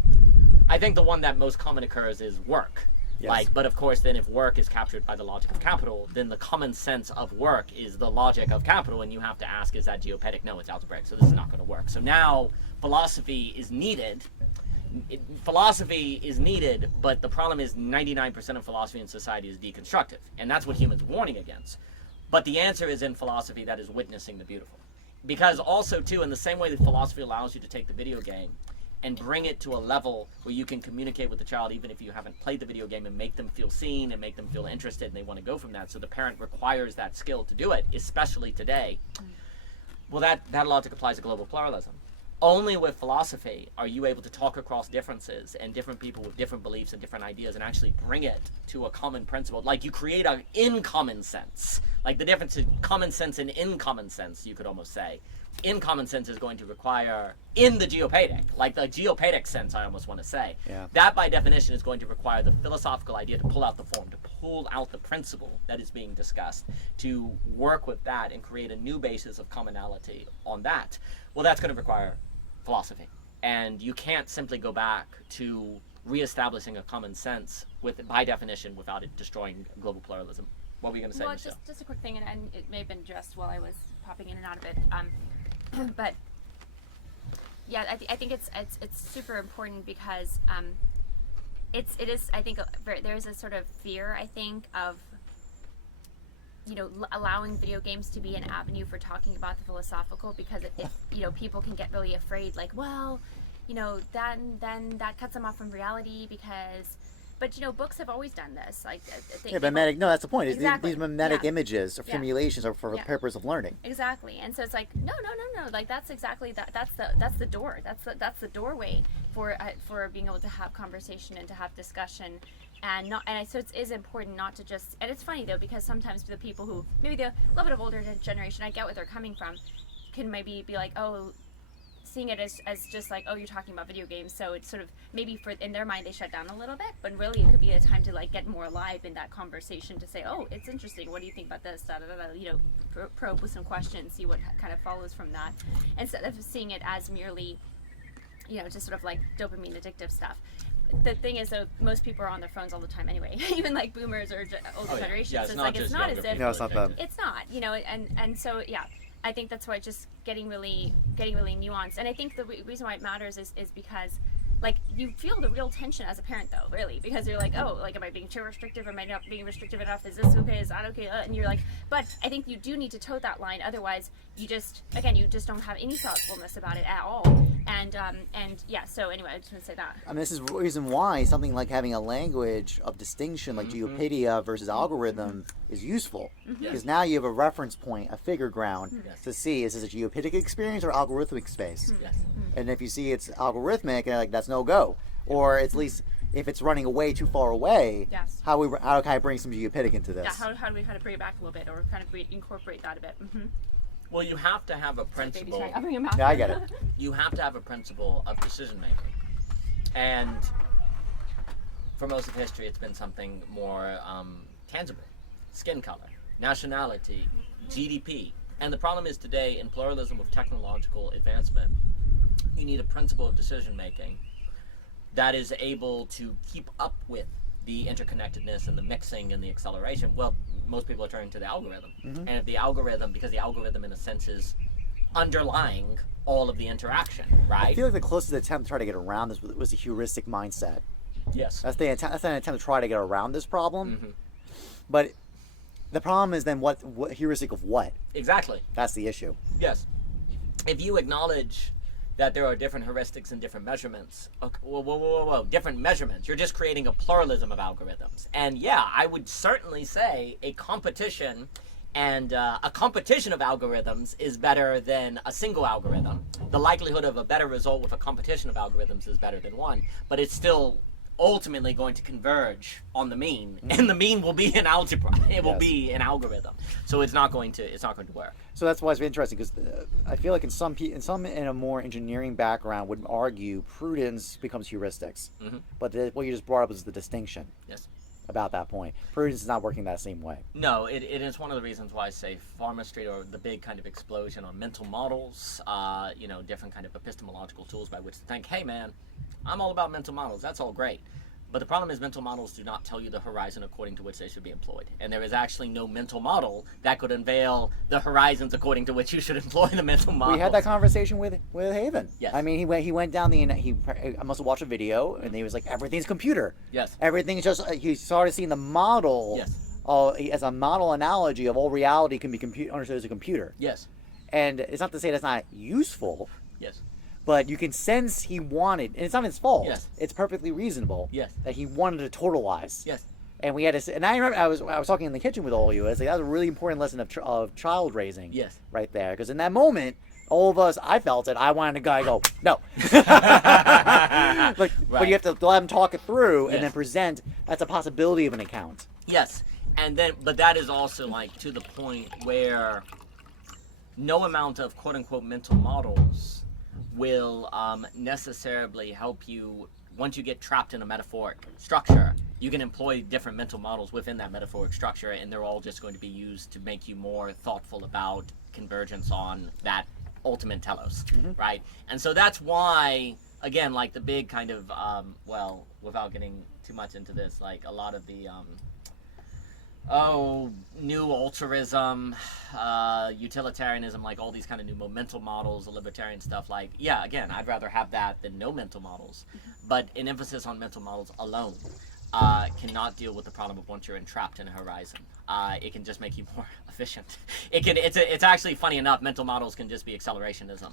I think the one that most common occurs is work. Yes. But of course, then if work is captured by the logic of capital, then the common sense of work is the logic of capital, and you have to ask, is that geopedic? No, it's algebraic, so this is not going to work. So now philosophy is needed. Philosophy is needed, but the problem is 99% of philosophy in society is deconstructive, and that's what Hume's warning against. But the answer is in philosophy that is witnessing the beautiful. Because also, too, in the same way that philosophy allows you to take the video game and bring it to a level where you can communicate with the child even if you haven't played the video game, and make them feel seen and make them feel interested, and they want to go from that. So the parent requires that skill to do it, especially today. Well, that logic applies to global pluralism. Only with philosophy are you able to talk across differences and different people with different beliefs and different ideas and actually bring it to a common principle. Like you create a in common sense. Like the difference in common sense and in common sense, you could almost say. In common sense is going to require in the geopedic, like the geopedic sense, I almost want to say. Yeah. That by definition is going to require the philosophical idea to pull out the form, to pull out the principle that is being discussed, to work with that and create a new basis of commonality on that. Well, that's going to require philosophy. And you can't simply go back to reestablishing a common sense with, by definition, without it destroying global pluralism. What were you going to say, Michelle? Just a quick thing, and it may have been addressed while I was popping in and out of it. But yeah, I think it's super important because it is, I think, there is a sort of fear, I think, of allowing video games to be an avenue for talking about the philosophical, because if people can get really afraid, like, well, then that cuts them off from reality, because. But books have always done this. Like, mimetic. No, that's the point. Exactly. These mimetic images or simulations are for the purpose of learning. Exactly. And so it's like, no. Like that's exactly that. That's the door. That's the doorway for being able to have conversation and to have discussion, so it is important not to just. And it's funny though, because sometimes the people who maybe the little bit of older generation, I get where they're coming from, can maybe be like, oh, seeing it as just like, oh, you're talking about video games, so it's sort of maybe in their mind they shut down a little bit, but really it could be a time to like get more alive in that conversation, to say, oh, it's interesting, what do you think about this, probe with some questions, see what kind of follows from that, instead of seeing it as merely just sort of like dopamine addictive stuff. The thing is, though, most people are on their phones all the time anyway, even like boomers or older generations. Yeah, so it's like it's not as if no, it's not that. It's not, and so yeah. I think that's why it's just getting really nuanced. And I think the reason why it matters is because, like, you feel the real tension as a parent, though, really, because you're like, oh, like, am I being too restrictive? Am I not being restrictive enough? Is this okay? Is that okay? And you're like, but I think you do need to toe that line. Otherwise, you just don't have any thoughtfulness about it at all. And yeah, so anyway, I just want to say that. I mean, this is the reason why something like having a language of distinction, like Geopedia versus algorithm, is useful. Because now you have a reference point, a figure ground, to see, is this a geopedic experience or algorithmic space? Yes. And if you see it's algorithmic, like, that's no go. Or at least if it's running away too far away, how can I bring some geopedic into this? Yeah, how do we kind of bring it back a little bit, or kind of incorporate that a bit? Well, you have to have a Baby's principle. trying to open your mouth. Yeah, I get it. You have to have a principle of decision making. And for most of history, it's been something more tangible. Skin color, nationality, GDP. And the problem is today, in pluralism of technological advancement, you need a principle of decision making that is able to keep up with the interconnectedness and the mixing and the acceleration. Well, most people are turning to the algorithm. And if the algorithm, because the algorithm in a sense is underlying all of the interaction, right? I feel like the closest attempt to try to get around this was a heuristic mindset. Yes. That's an attempt to try to get around this problem. But the problem is then what heuristic of what? Exactly. That's the issue. Yes. If you acknowledge that there are different heuristics and different measurements, okay, whoa, different measurements, you're just creating a pluralism of algorithms. And yeah, I would certainly say a competition and a competition of algorithms is better than a single algorithm. The likelihood of a better result with a competition of algorithms is better than one, but it's still ultimately going to converge on the mean, and the mean will be an algebra. It will be an algorithm. So it's not going to work. So that's why it's interesting, because I feel like some in a more engineering background would argue prudence becomes heuristics. But what you just brought up is the distinction. Yes. About that point, prudence is not working that same way. No, it is one of the reasons why I say Farmer Street, or the big kind of explosion on mental models, different kind of epistemological tools by which to think, hey man, I'm all about mental models, that's all great. But the problem is mental models do not tell you the horizon according to which they should be employed. And there is actually no mental model that could unveil the horizons according to which you should employ the mental model. We had that conversation with Haven. Yes. I mean, he went down I must have watched a video, and he was like, everything's computer. Yes. Everything's just, he started seeing the model. Yes. As a model analogy of all reality can be understood as a computer. Yes. And it's not to say that's not useful. Yes. But you can sense he wanted, and it's not his fault. Yes. It's perfectly reasonable. Yes. That he wanted to totalize. Yes. And we had to. And I remember I was talking in the kitchen with all of you. I was like, that was a really important lesson of child raising. Yes. Right there, because in that moment, all of us, I felt it. I wanted a guy go no. But you have to let him talk it through and then present. That's a possibility of an account. Yes. And then, but that is also like to the point where no amount of quote unquote mental models will necessarily help you. Once you get trapped in a metaphoric structure, you can employ different mental models within that metaphoric structure, and they're all just going to be used to make you more thoughtful about convergence on that ultimate telos, right? And so that's why, again, like the big kind of, without getting too much into this, like a lot of the new altruism, utilitarianism, like all these kind of new mental models, the libertarian stuff, like, yeah, again, I'd rather have that than no mental models. But an emphasis on mental models alone cannot deal with the problem of once you're entrapped in a horizon. It can just make you more efficient. It's actually funny enough, mental models can just be accelerationism.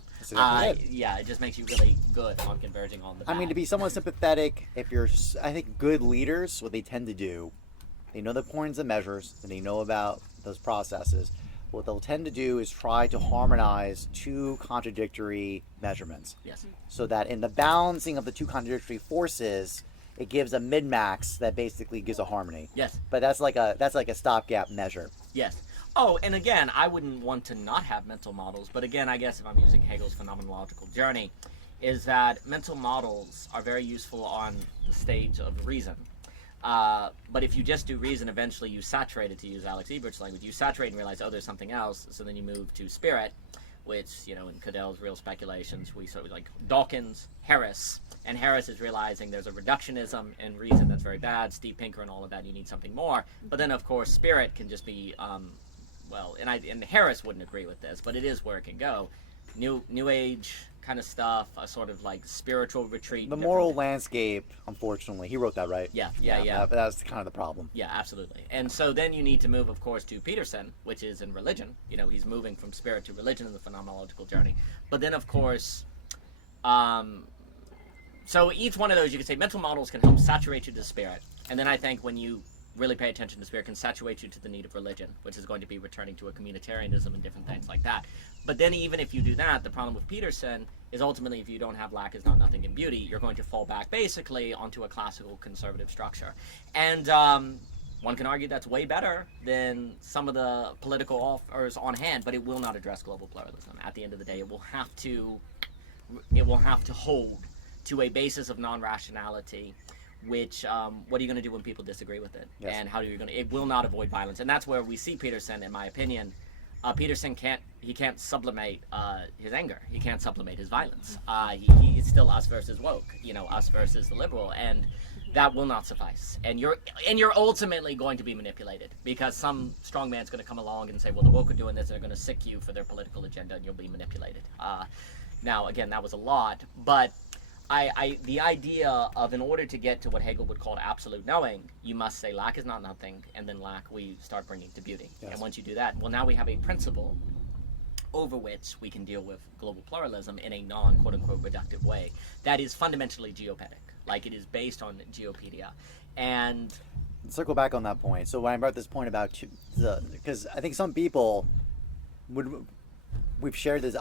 Yeah, it just makes you really good on converging on the bad. I mean, to be somewhat sympathetic, I think good leaders, what they tend to do, they know the points and measures, and they know about those processes. What they'll tend to do is try to harmonize two contradictory measurements. Yes. So that in the balancing of the two contradictory forces, it gives a min-max that basically gives a harmony. Yes. But that's like a stopgap measure. Yes. Oh, and again, I wouldn't want to not have mental models, but again, I guess if I'm using Hegel's phenomenological journey, is that mental models are very useful on the stage of reason. But if you just do reason, eventually you saturate it, to use Alex Ebert's language. You saturate and realize, oh, there's something else. So then you move to spirit, which, in Cadell's real speculations, we sort of like Dawkins, Harris. And Harris is realizing there's a reductionism in reason that's very bad. Steve Pinker and all of that, you need something more. But then, of course, spirit can just be, and Harris wouldn't agree with this, but it is where it can go. New Age kind of stuff, a sort of like spiritual retreat. The moral landscape, unfortunately, he wrote that, right? Yeah. That's kind of the problem. Yeah, absolutely. And so then you need to move, of course, to Peterson, which is in religion. He's moving from spirit to religion in the phenomenological journey. But then, of course, so each one of those, you could say mental models can help saturate you to spirit. And then I think when you really pay attention to spirit, can saturate you to the need of religion, which is going to be returning to a communitarianism and different things like that. But then even if you do that, the problem with Peterson is ultimately if you don't have lack is not nothing in beauty, you're going to fall back basically onto a classical conservative structure. And One can argue that's way better than some of the political offers on hand, but it will not address global pluralism. At the end of the day, it will have to hold to a basis of non-rationality, which what are you going to do when people disagree with it? Yes. And how are you going to? It will not avoid violence, and that's where we see Peterson, in my opinion. Peterson can't sublimate his anger. He can't sublimate his violence. He's still us versus woke, us versus the liberal, and that will not suffice. And you're ultimately going to be manipulated, because some strong man's going to come along and say, well, the woke are doing this, and they're going to sick you for their political agenda, and you'll be manipulated. Now, again, that was a lot, but the idea of, in order to get to what Hegel would call absolute knowing, you must say lack is not nothing, and then lack we start bringing to beauty. Yes. And once you do that, well, now we have a principle over which we can deal with global pluralism in a non-quote-unquote reductive way that is fundamentally geopedic, like it is based on Geopedia. And circle back on that point. So when I brought this point about because I think some people we've shared this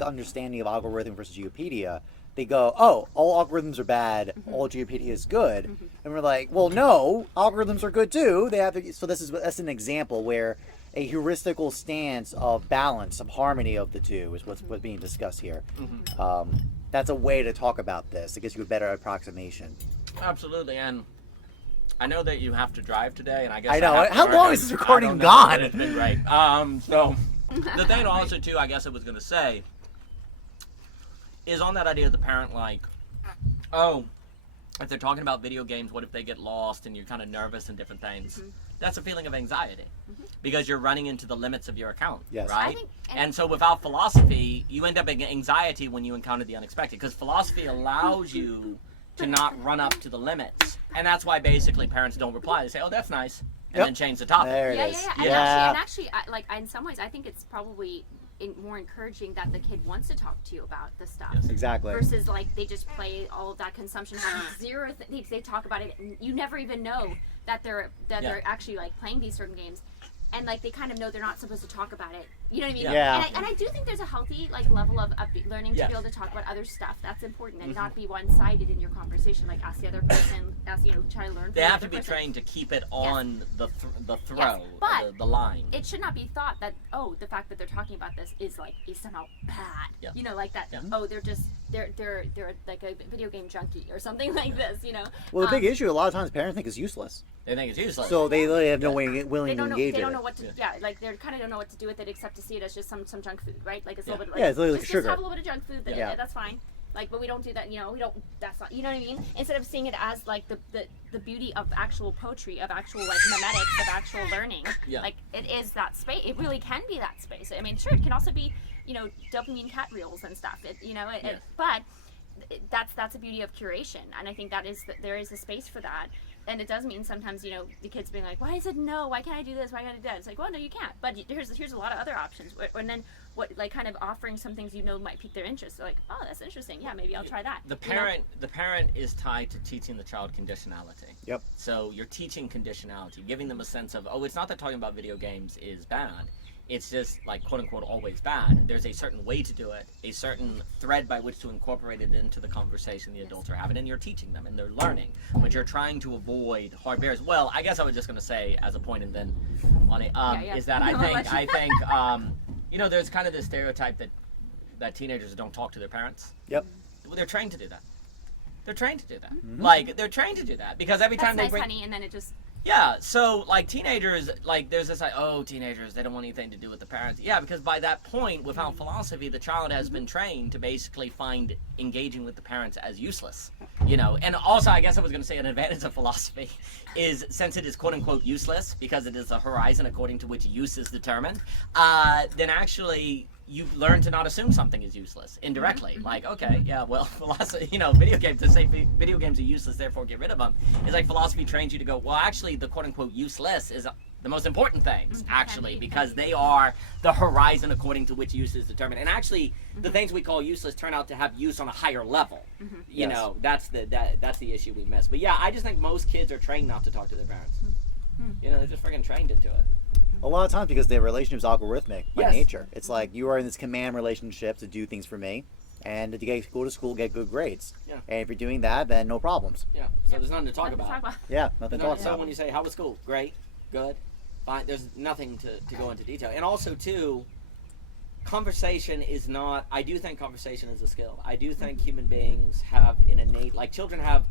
understanding of algorithm versus Geopedia. They go, oh, all algorithms are bad, all Geopedia is good, and we're like, well, no, algorithms are good too. They have to, so that's an example where a heuristical stance of balance, of harmony of the two is what's being discussed here. That's a way to talk about this. It gives you a better approximation. absolutely, and I know that you have to drive today, and I guess I know. How long is this recording gone? It's been great. So the thing also too, I guess I was going to say, is on that idea of the parent, like, oh, if they're talking about video games, what if they get lost and you're kind of nervous and different things? That's a feeling of anxiety because you're running into the limits of your account, Yes. right? And so without philosophy, you end up in anxiety when you encounter the unexpected, because philosophy allows you to not run up to the limits. And that's why basically parents don't reply. They say, oh, that's nice, and then change the topic. There it Yeah, is. yeah, yeah. And actually, in some ways, I think it's probably more encouraging that the kid wants to talk to you about the stuff. Yes. Exactly. Versus like they just play all of that consumption, having zero. They talk about it, and you never even know that they're actually like playing these certain games, and like they kind of know they're not supposed to talk about it. You know what I mean? Yeah. And I do think there's a healthy like level of learning to be able to talk about other stuff. That's important, and not be one-sided in your conversation. Like ask the other person, try to learn. From They the have other to be person. trained to keep it on the throw, Yes, but the line. It should not be thought that the fact that they're talking about this is somehow bad. Yeah. Like that. Yeah. Oh, they're like a video game junkie or something like this. Well, the big issue a lot of times parents think is useless. They think it's useless. So they really have no way They willing to don't know. engage They in don't it. know what to. Like they kind of don't know what to do with it except to see it as just some junk food, right? Like it's a little bit like Yeah, it's literally just sugar. have a little bit of junk food. Then, Yeah. that's fine. Like, but we don't do that. We don't. That's not. You know what I mean? Instead of seeing it as like the beauty of actual poetry, of actual like memetics, of actual learning. Yeah. Like it is that space. It really can be that space. I mean, sure, it can also be dopamine cat reels and stuff. But that's the beauty of curation, and I think there is a space for that. And it does mean sometimes, the kids being like, why is it no? Why can't I do this? Why can't I do that? It's like, well, no, you can't. But here's a lot of other options. And then kind of offering some things might pique their interest. They're like, oh, that's interesting. Yeah, maybe I'll try that. The parent is tied to teaching the child conditionality. Yep. So you're teaching conditionality, giving them a sense of, it's not that talking about video games is bad. It's just like quote unquote always bad. There's a certain way to do it, a certain thread by which to incorporate it into the conversation the adults are having, and you're teaching them and they're learning. But you're trying to avoid hard barriers. Well, I guess I was just going to say as a point, and then on it is that I think there's kind of this stereotype that teenagers don't talk to their parents. Yep. Well, they're trained to do that. They're trained to do that. Mm-hmm. Like they're trained to do that because every That's time they nice, bring. honey, and then it just. Yeah, so like teenagers, like there's this like, teenagers, they don't want anything to do with the parents. Yeah, because by that point, without philosophy, the child has been trained to basically find engaging with the parents as useless, And also, I guess I was going to say an advantage of philosophy is since it is quote unquote useless because it is a horizon according to which use is determined, then actually you learn to not assume something is useless indirectly. Like, okay, yeah, well, philosophy, video games, to say video games are useless, therefore get rid of them. It's like philosophy trains you to go, well, actually, the quote-unquote useless is the most important things, actually, because they are the horizon according to which use is determined. And actually, the things we call useless turn out to have use on a higher level. That's the issue we miss. But yeah, I just think most kids are trained not to talk to their parents. They're just freaking trained into it. A lot of times because the relationship is algorithmic by Yes. nature. It's like you are in this command relationship to do things for me. and to go to school, get good grades. Yeah. And if you're doing that, then no problems. Yeah. So there's nothing to talk about. Yeah, nothing to talk So about. when you say, how was school? Great, good, fine. There's nothing to go into detail. And also, too, conversation is not, I do think conversation is a skill. I do think human beings have an innate, like children have,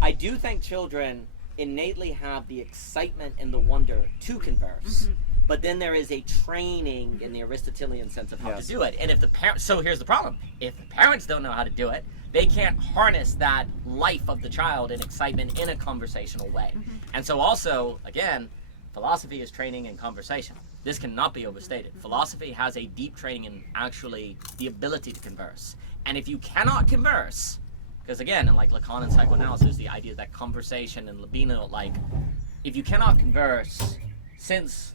I do think children innately have the excitement and the wonder to converse. But then there is a training in the Aristotelian sense of how to do it. And if the parents, so here's the problem. If the parents don't know how to do it, they can't harness that life of the child and excitement in a conversational way. And so also, again, philosophy is training in conversation. This cannot be overstated. Philosophy has a deep training in actually the ability to converse. And if you cannot converse, because again, in like Lacan and psychoanalysis, the idea that conversation and libido, like, if you cannot converse, since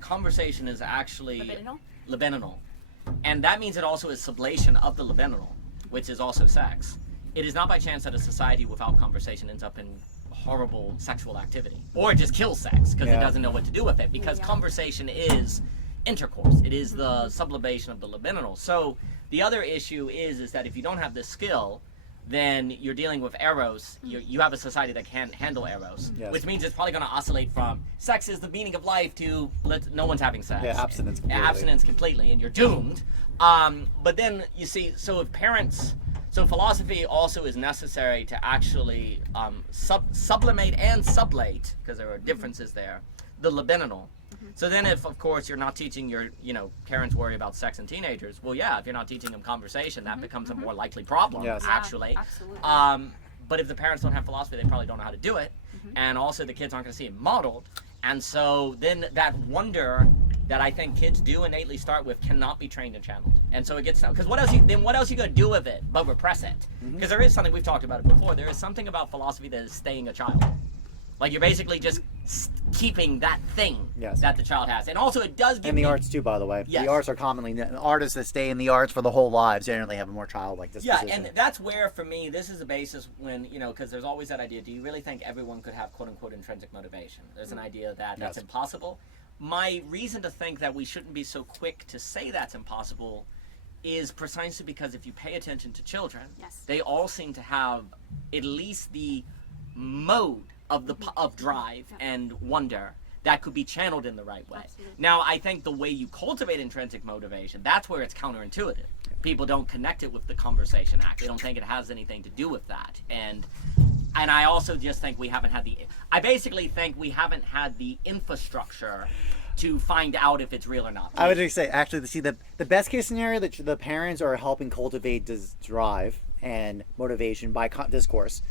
conversation is actually libidinal, and that means it also is sublation of the libidinal, which is also sex. It is not by chance that a society without conversation ends up in horrible sexual activity, or it just kills sex because it doesn't know what to do with it, because conversation is intercourse. It is the sublimation of the libidinal. So the other issue is that if you don't have this skill, then you're dealing with eros. You have a society that can't handle eros, which means it's probably going to oscillate from sex is the meaning of life to no one's having sex. Yeah, abstinence completely. Abstinence completely, and you're doomed. But then you see, so if parents, so philosophy also is necessary to actually sublimate and sublate, because there are differences there, the libidinal. So then if, of course, you're not teaching your, parents worry about sex in teenagers, well, yeah, if you're not teaching them conversation, that becomes a more likely problem, actually. Yeah, absolutely. But if the parents don't have philosophy, they probably don't know how to do it. And also the kids aren't going to see it modeled. And so then that wonder that I think kids do innately start with cannot be trained and channeled. And so it gets, because what else you going to do with it but repress it? Because there is something, we've talked about it before, there is something about philosophy that is staying a child. Like you're basically just keeping that thing that the child has. And also it does give And the arts too, by the way. Yes. The arts are commonly, artists that stay in the arts for the whole lives generally have a more childlike disposition. Yeah, and that's where, for me, this is the basis when, because there's always that idea, do you really think everyone could have quote-unquote intrinsic motivation? There's an idea that that's impossible. My reason to think that we shouldn't be so quick to say that's impossible is precisely because if you pay attention to children, they all seem to have at least the mode of drive and wonder that could be channeled in the right way. Absolutely. Now, I think the way you cultivate intrinsic motivation, that's where it's counterintuitive. People don't connect it with the conversation act. They don't think it has anything to do with that. And I also just think I basically think we haven't had the infrastructure to find out if it's real or not. I would just say, actually, the best case scenario that the parents are helping cultivate this drive and motivation by discourse.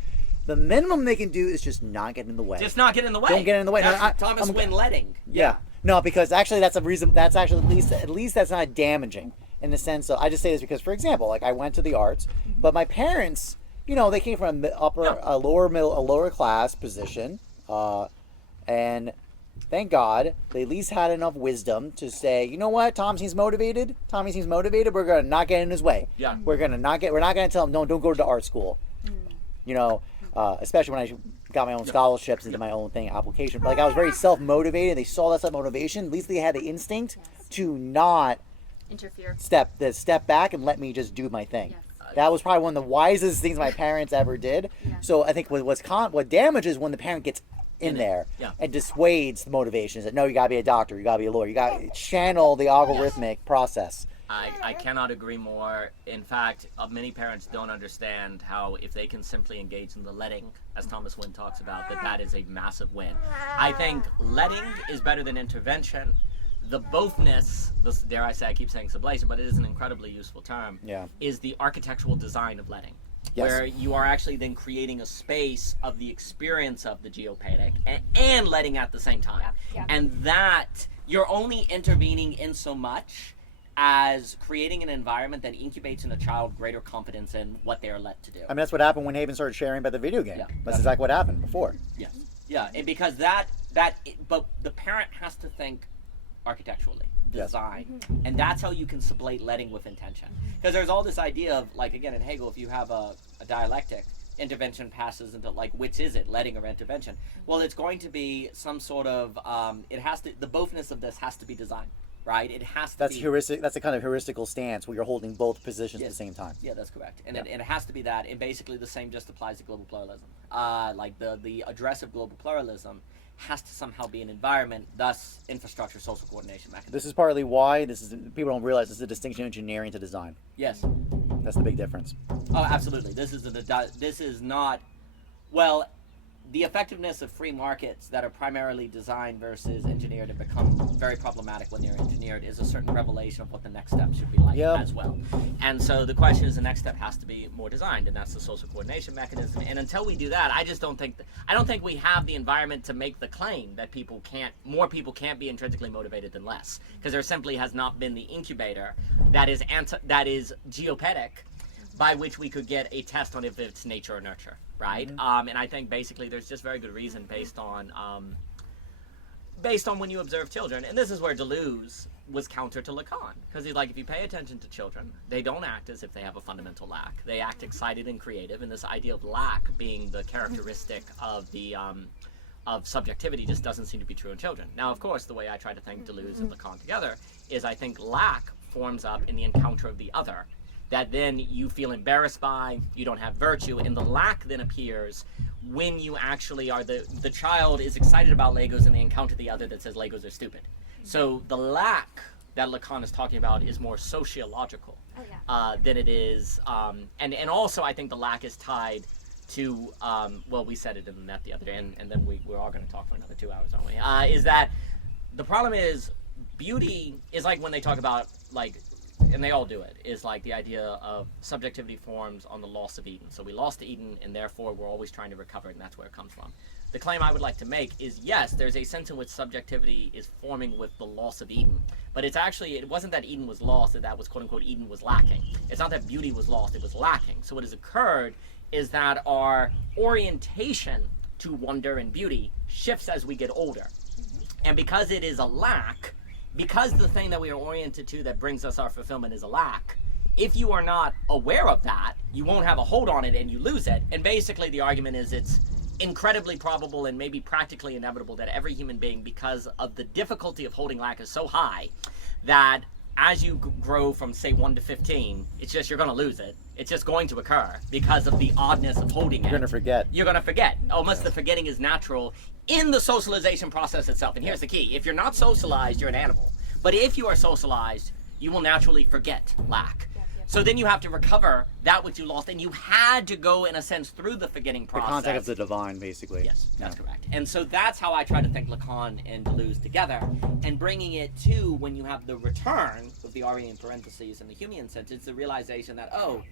The minimum they can do is just not get in the way. Just not get in the way. Don't get in the way. That's Thomas Wynne letting. Yeah. No, because actually that's a reason. That's actually at least that's not damaging in the sense of, I just say this because, for example, like I went to the arts, but my parents, they came from a lower class position, and thank God they at least had enough wisdom to say, you know what, Tommy seems motivated. We're gonna not get in his way. Yeah. We're not gonna tell him, no, don't go to art school. Especially when I got my own scholarships into my own application. Like I was very self-motivated. They saw that self-motivation. At least they had the instinct to not interfere. Step back and let me just do my thing. Yes. That was probably one of the wisest things my parents ever did. Yeah. So I think what damages when the parent gets in there and dissuades the motivation. Is that no, you gotta be a doctor, you gotta be a lawyer, you gotta channel the algorithmic process. I cannot agree more. In fact, many parents don't understand how if they can simply engage in the letting, as Thomas Wynne talks about, that is a massive win. I think letting is better than intervention. The bothness, dare I say, I keep saying sublation, but it is an incredibly useful term, is the architectural design of letting. Yes. Where you are actually then creating a space of the experience of the geopanic and letting at the same time. Yeah. And that you're only intervening in so much as creating an environment that incubates in a child greater confidence in what they are let to do. I mean, that's what happened when Haven started sharing about the video game. That's exactly what happened before. Yes. Yeah, and because but the parent has to think architecturally, design, and that's how you can sublate letting with intention. Because there's all this idea of, like, again, in Hegel, if you have a dialectic, intervention passes into, like, which is it, letting or intervention? Well, it's going to be some sort of, the bothness of this has to be design. right? It has to That's be heuristic. That's a kind of heuristical stance where you're holding both positions at Yes. the same time. Yeah, that's correct. And Yeah. it has to be that. And basically the same just applies to global pluralism. Like the address of global pluralism has to somehow be an environment, thus infrastructure, social coordination mechanism. This is partly why people don't realize this is a distinction of engineering to design. Yes. That's the big difference. Oh, absolutely. This is not, well, the effectiveness of free markets that are primarily designed versus engineered and become very problematic when they're engineered is a certain revelation of what the next step should be like as well. And so the question is, the next step has to be more designed, and that's the social coordination mechanism. And until we do that, I don't think we have the environment to make the claim that more people can't be intrinsically motivated than less, because there simply has not been the incubator that is geopedic by which we could get a test on if it's nature or nurture, right? And I think basically there's just very good reason based on when you observe children, and this is where Deleuze was counter to Lacan, because he's like, if you pay attention to children, they don't act as if they have a fundamental lack. They act excited and creative, and this idea of lack being the characteristic of the of subjectivity just doesn't seem to be true in children. Now, of course, the way I try to think Deleuze and Lacan together is I think lack forms up in the encounter of the other, that then you feel embarrassed by, you don't have virtue, and the lack then appears when you actually are the child is excited about Legos and they encounter the other that says Legos are stupid. So the lack that Lacan is talking about is more sociological than it is, and also I think the lack is tied to, well, we said it in the net the other day, and then we're all going to talk for another 2 hours, aren't we? Is that the problem is beauty is like when they talk about, like, and they all do it, is like the idea of subjectivity forms on the loss of Eden. So we lost Eden, and therefore we're always trying to recover it, and that's where it comes from. The claim I would like to make is, yes, there's a sense in which subjectivity is forming with the loss of Eden, but it's actually, it wasn't that Eden was lost, that was quote-unquote Eden was lacking. It's not that beauty was lost, it was lacking. So what has occurred is that our orientation to wonder and beauty shifts as we get older. And because it is a lack, because the thing that we are oriented to that brings us our fulfillment is a lack, if you are not aware of that, you won't have a hold on it and you lose it. And basically the argument is it's incredibly probable and maybe practically inevitable that every human being, because of the difficulty of holding lack is so high, that as you grow from, say, 1 to 15, it's just you're going to lose it. It's just going to occur because of the oddness of holding it. You're going to forget. You're going to forget. Almost the forgetting is natural in the socialization process itself. And here's the key. If you're not socialized, you're an animal. But if you are socialized, you will naturally forget lack. So then you have to recover that which you lost, and you had to go, in a sense, through the forgetting process. The concept of the divine, basically. Yes, that's correct. And so that's how I try to think Lacan and Deleuze together, and bringing it to when you have the return of the Ari in parentheses in the Humean sense, it's the realization that, oh,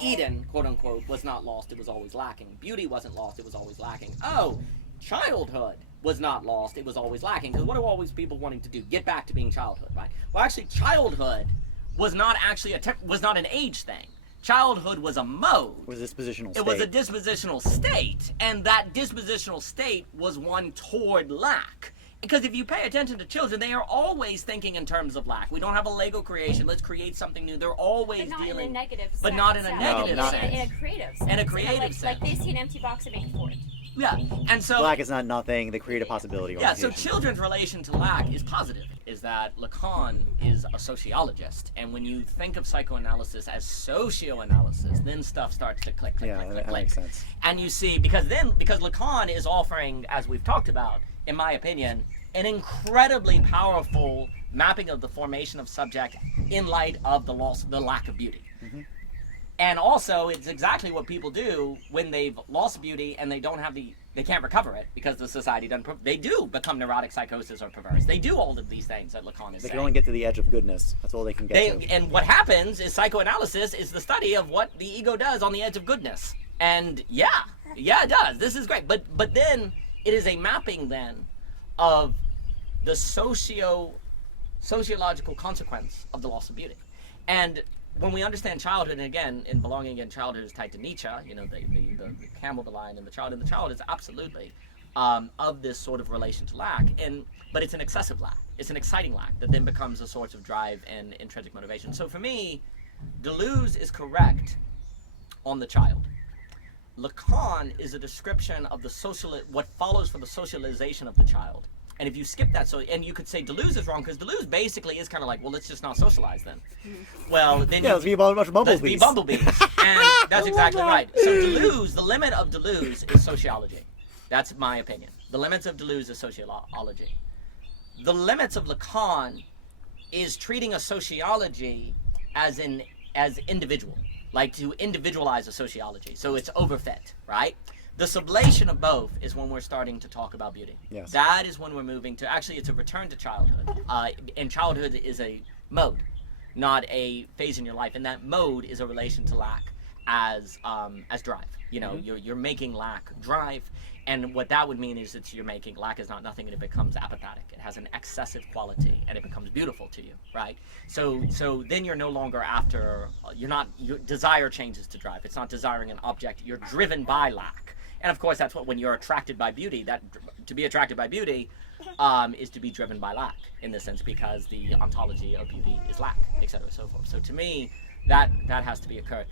Eden, quote unquote, was not lost, it was always lacking. Beauty wasn't lost, it was always lacking. Oh, childhood was not lost, it was always lacking. Because what are always people wanting to do? Get back to being childhood, right? Well, actually, childhood was not actually was not an age thing. Childhood was a mode. It was a dispositional state. It was a dispositional state, and that dispositional state was one toward lack. Because if you pay attention to children, they are always thinking in terms of lack. We don't have a Lego creation, let's create something new. They're always but not dealing... in a negative sense. But not in a negative sense. In a creative sense. In a creative like, sense. Like they see an empty box and make it for it. Yeah, and so... Lack is not nothing, they create a possibility. Yeah, so children's relation to lack is positive, is that Lacan is a sociologist, and when you think of psychoanalysis as socioanalysis, then stuff starts to click. That makes sense. And you see, because Lacan is offering, as we've talked about, in my opinion, an incredibly powerful mapping of the formation of subject in light of the lack of beauty. Mm-hmm. And also, it's exactly what people do when they've lost beauty and they can't recover it because the society doesn't. They do become neurotic psychosis or perverse. They do all of these things that Lacan is saying. They can only get to the edge of goodness. That's all they can get to. And what happens is psychoanalysis is the study of what the ego does on the edge of goodness. And yeah, it does. This is great. But then it is a mapping then of the sociological consequence of the loss of beauty. And when we understand childhood, and again, in Belonging and Childhood is tied to Nietzsche, you know, the camel, the lion, and the child is absolutely of this sort of relation to lack, but it's an excessive lack. It's an exciting lack that then becomes a source of drive and intrinsic motivation. So for me, Deleuze is correct on the child. Lacan is a description of what follows from the socialization of the child And if you skip that, and you could say Deleuze is wrong, because Deleuze basically is kind of like, well, let's just not socialize then. Well, then let's be a bunch of bumblebees. Let's be bumblebees. And that's exactly right. So Deleuze, the limit of Deleuze is sociology. That's my opinion. The limits of Deleuze is sociology. The limits of Lacan is treating a sociology as individual, like to individualize a sociology. So it's overfit, right? The sublation of both is when we're starting to talk about beauty. Yes. That is when we're moving to, actually it's a return to childhood. And childhood is a mode, not a phase in your life. And that mode is a relation to lack as drive. You know, you're making lack drive. And what that would mean is that you're making lack is not nothing, and it becomes apathetic. It has an excessive quality, and it becomes beautiful to you, right? So then you're no longer after. Your desire changes to drive. It's not desiring an object. You're driven by lack, and of course that's what when you're attracted by beauty. That to be attracted by beauty is to be driven by lack in this sense, because the ontology of beauty is lack, etc. and so forth. So to me, that has to be occurred.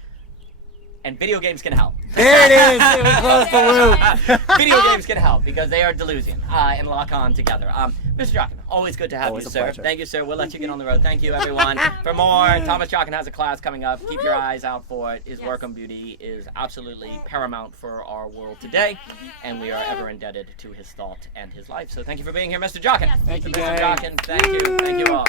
And video games can help. There it is. We closed the loop. Video games can help because they are Deleuzian and Lacan together. Mr. Jockin, always good to have Always you, a sir. pleasure. Thank you, sir. We'll let you get on the road. Thank you, everyone. For more, Thomas Jockin has a class coming up. Keep your eyes out for it. His work on beauty is absolutely paramount for our world today, and we are ever indebted to his thought and his life. So thank you for being here, Mr. Jockin. Yes, Thank you, Mr. guys. Jockin, thank you. Thank you all.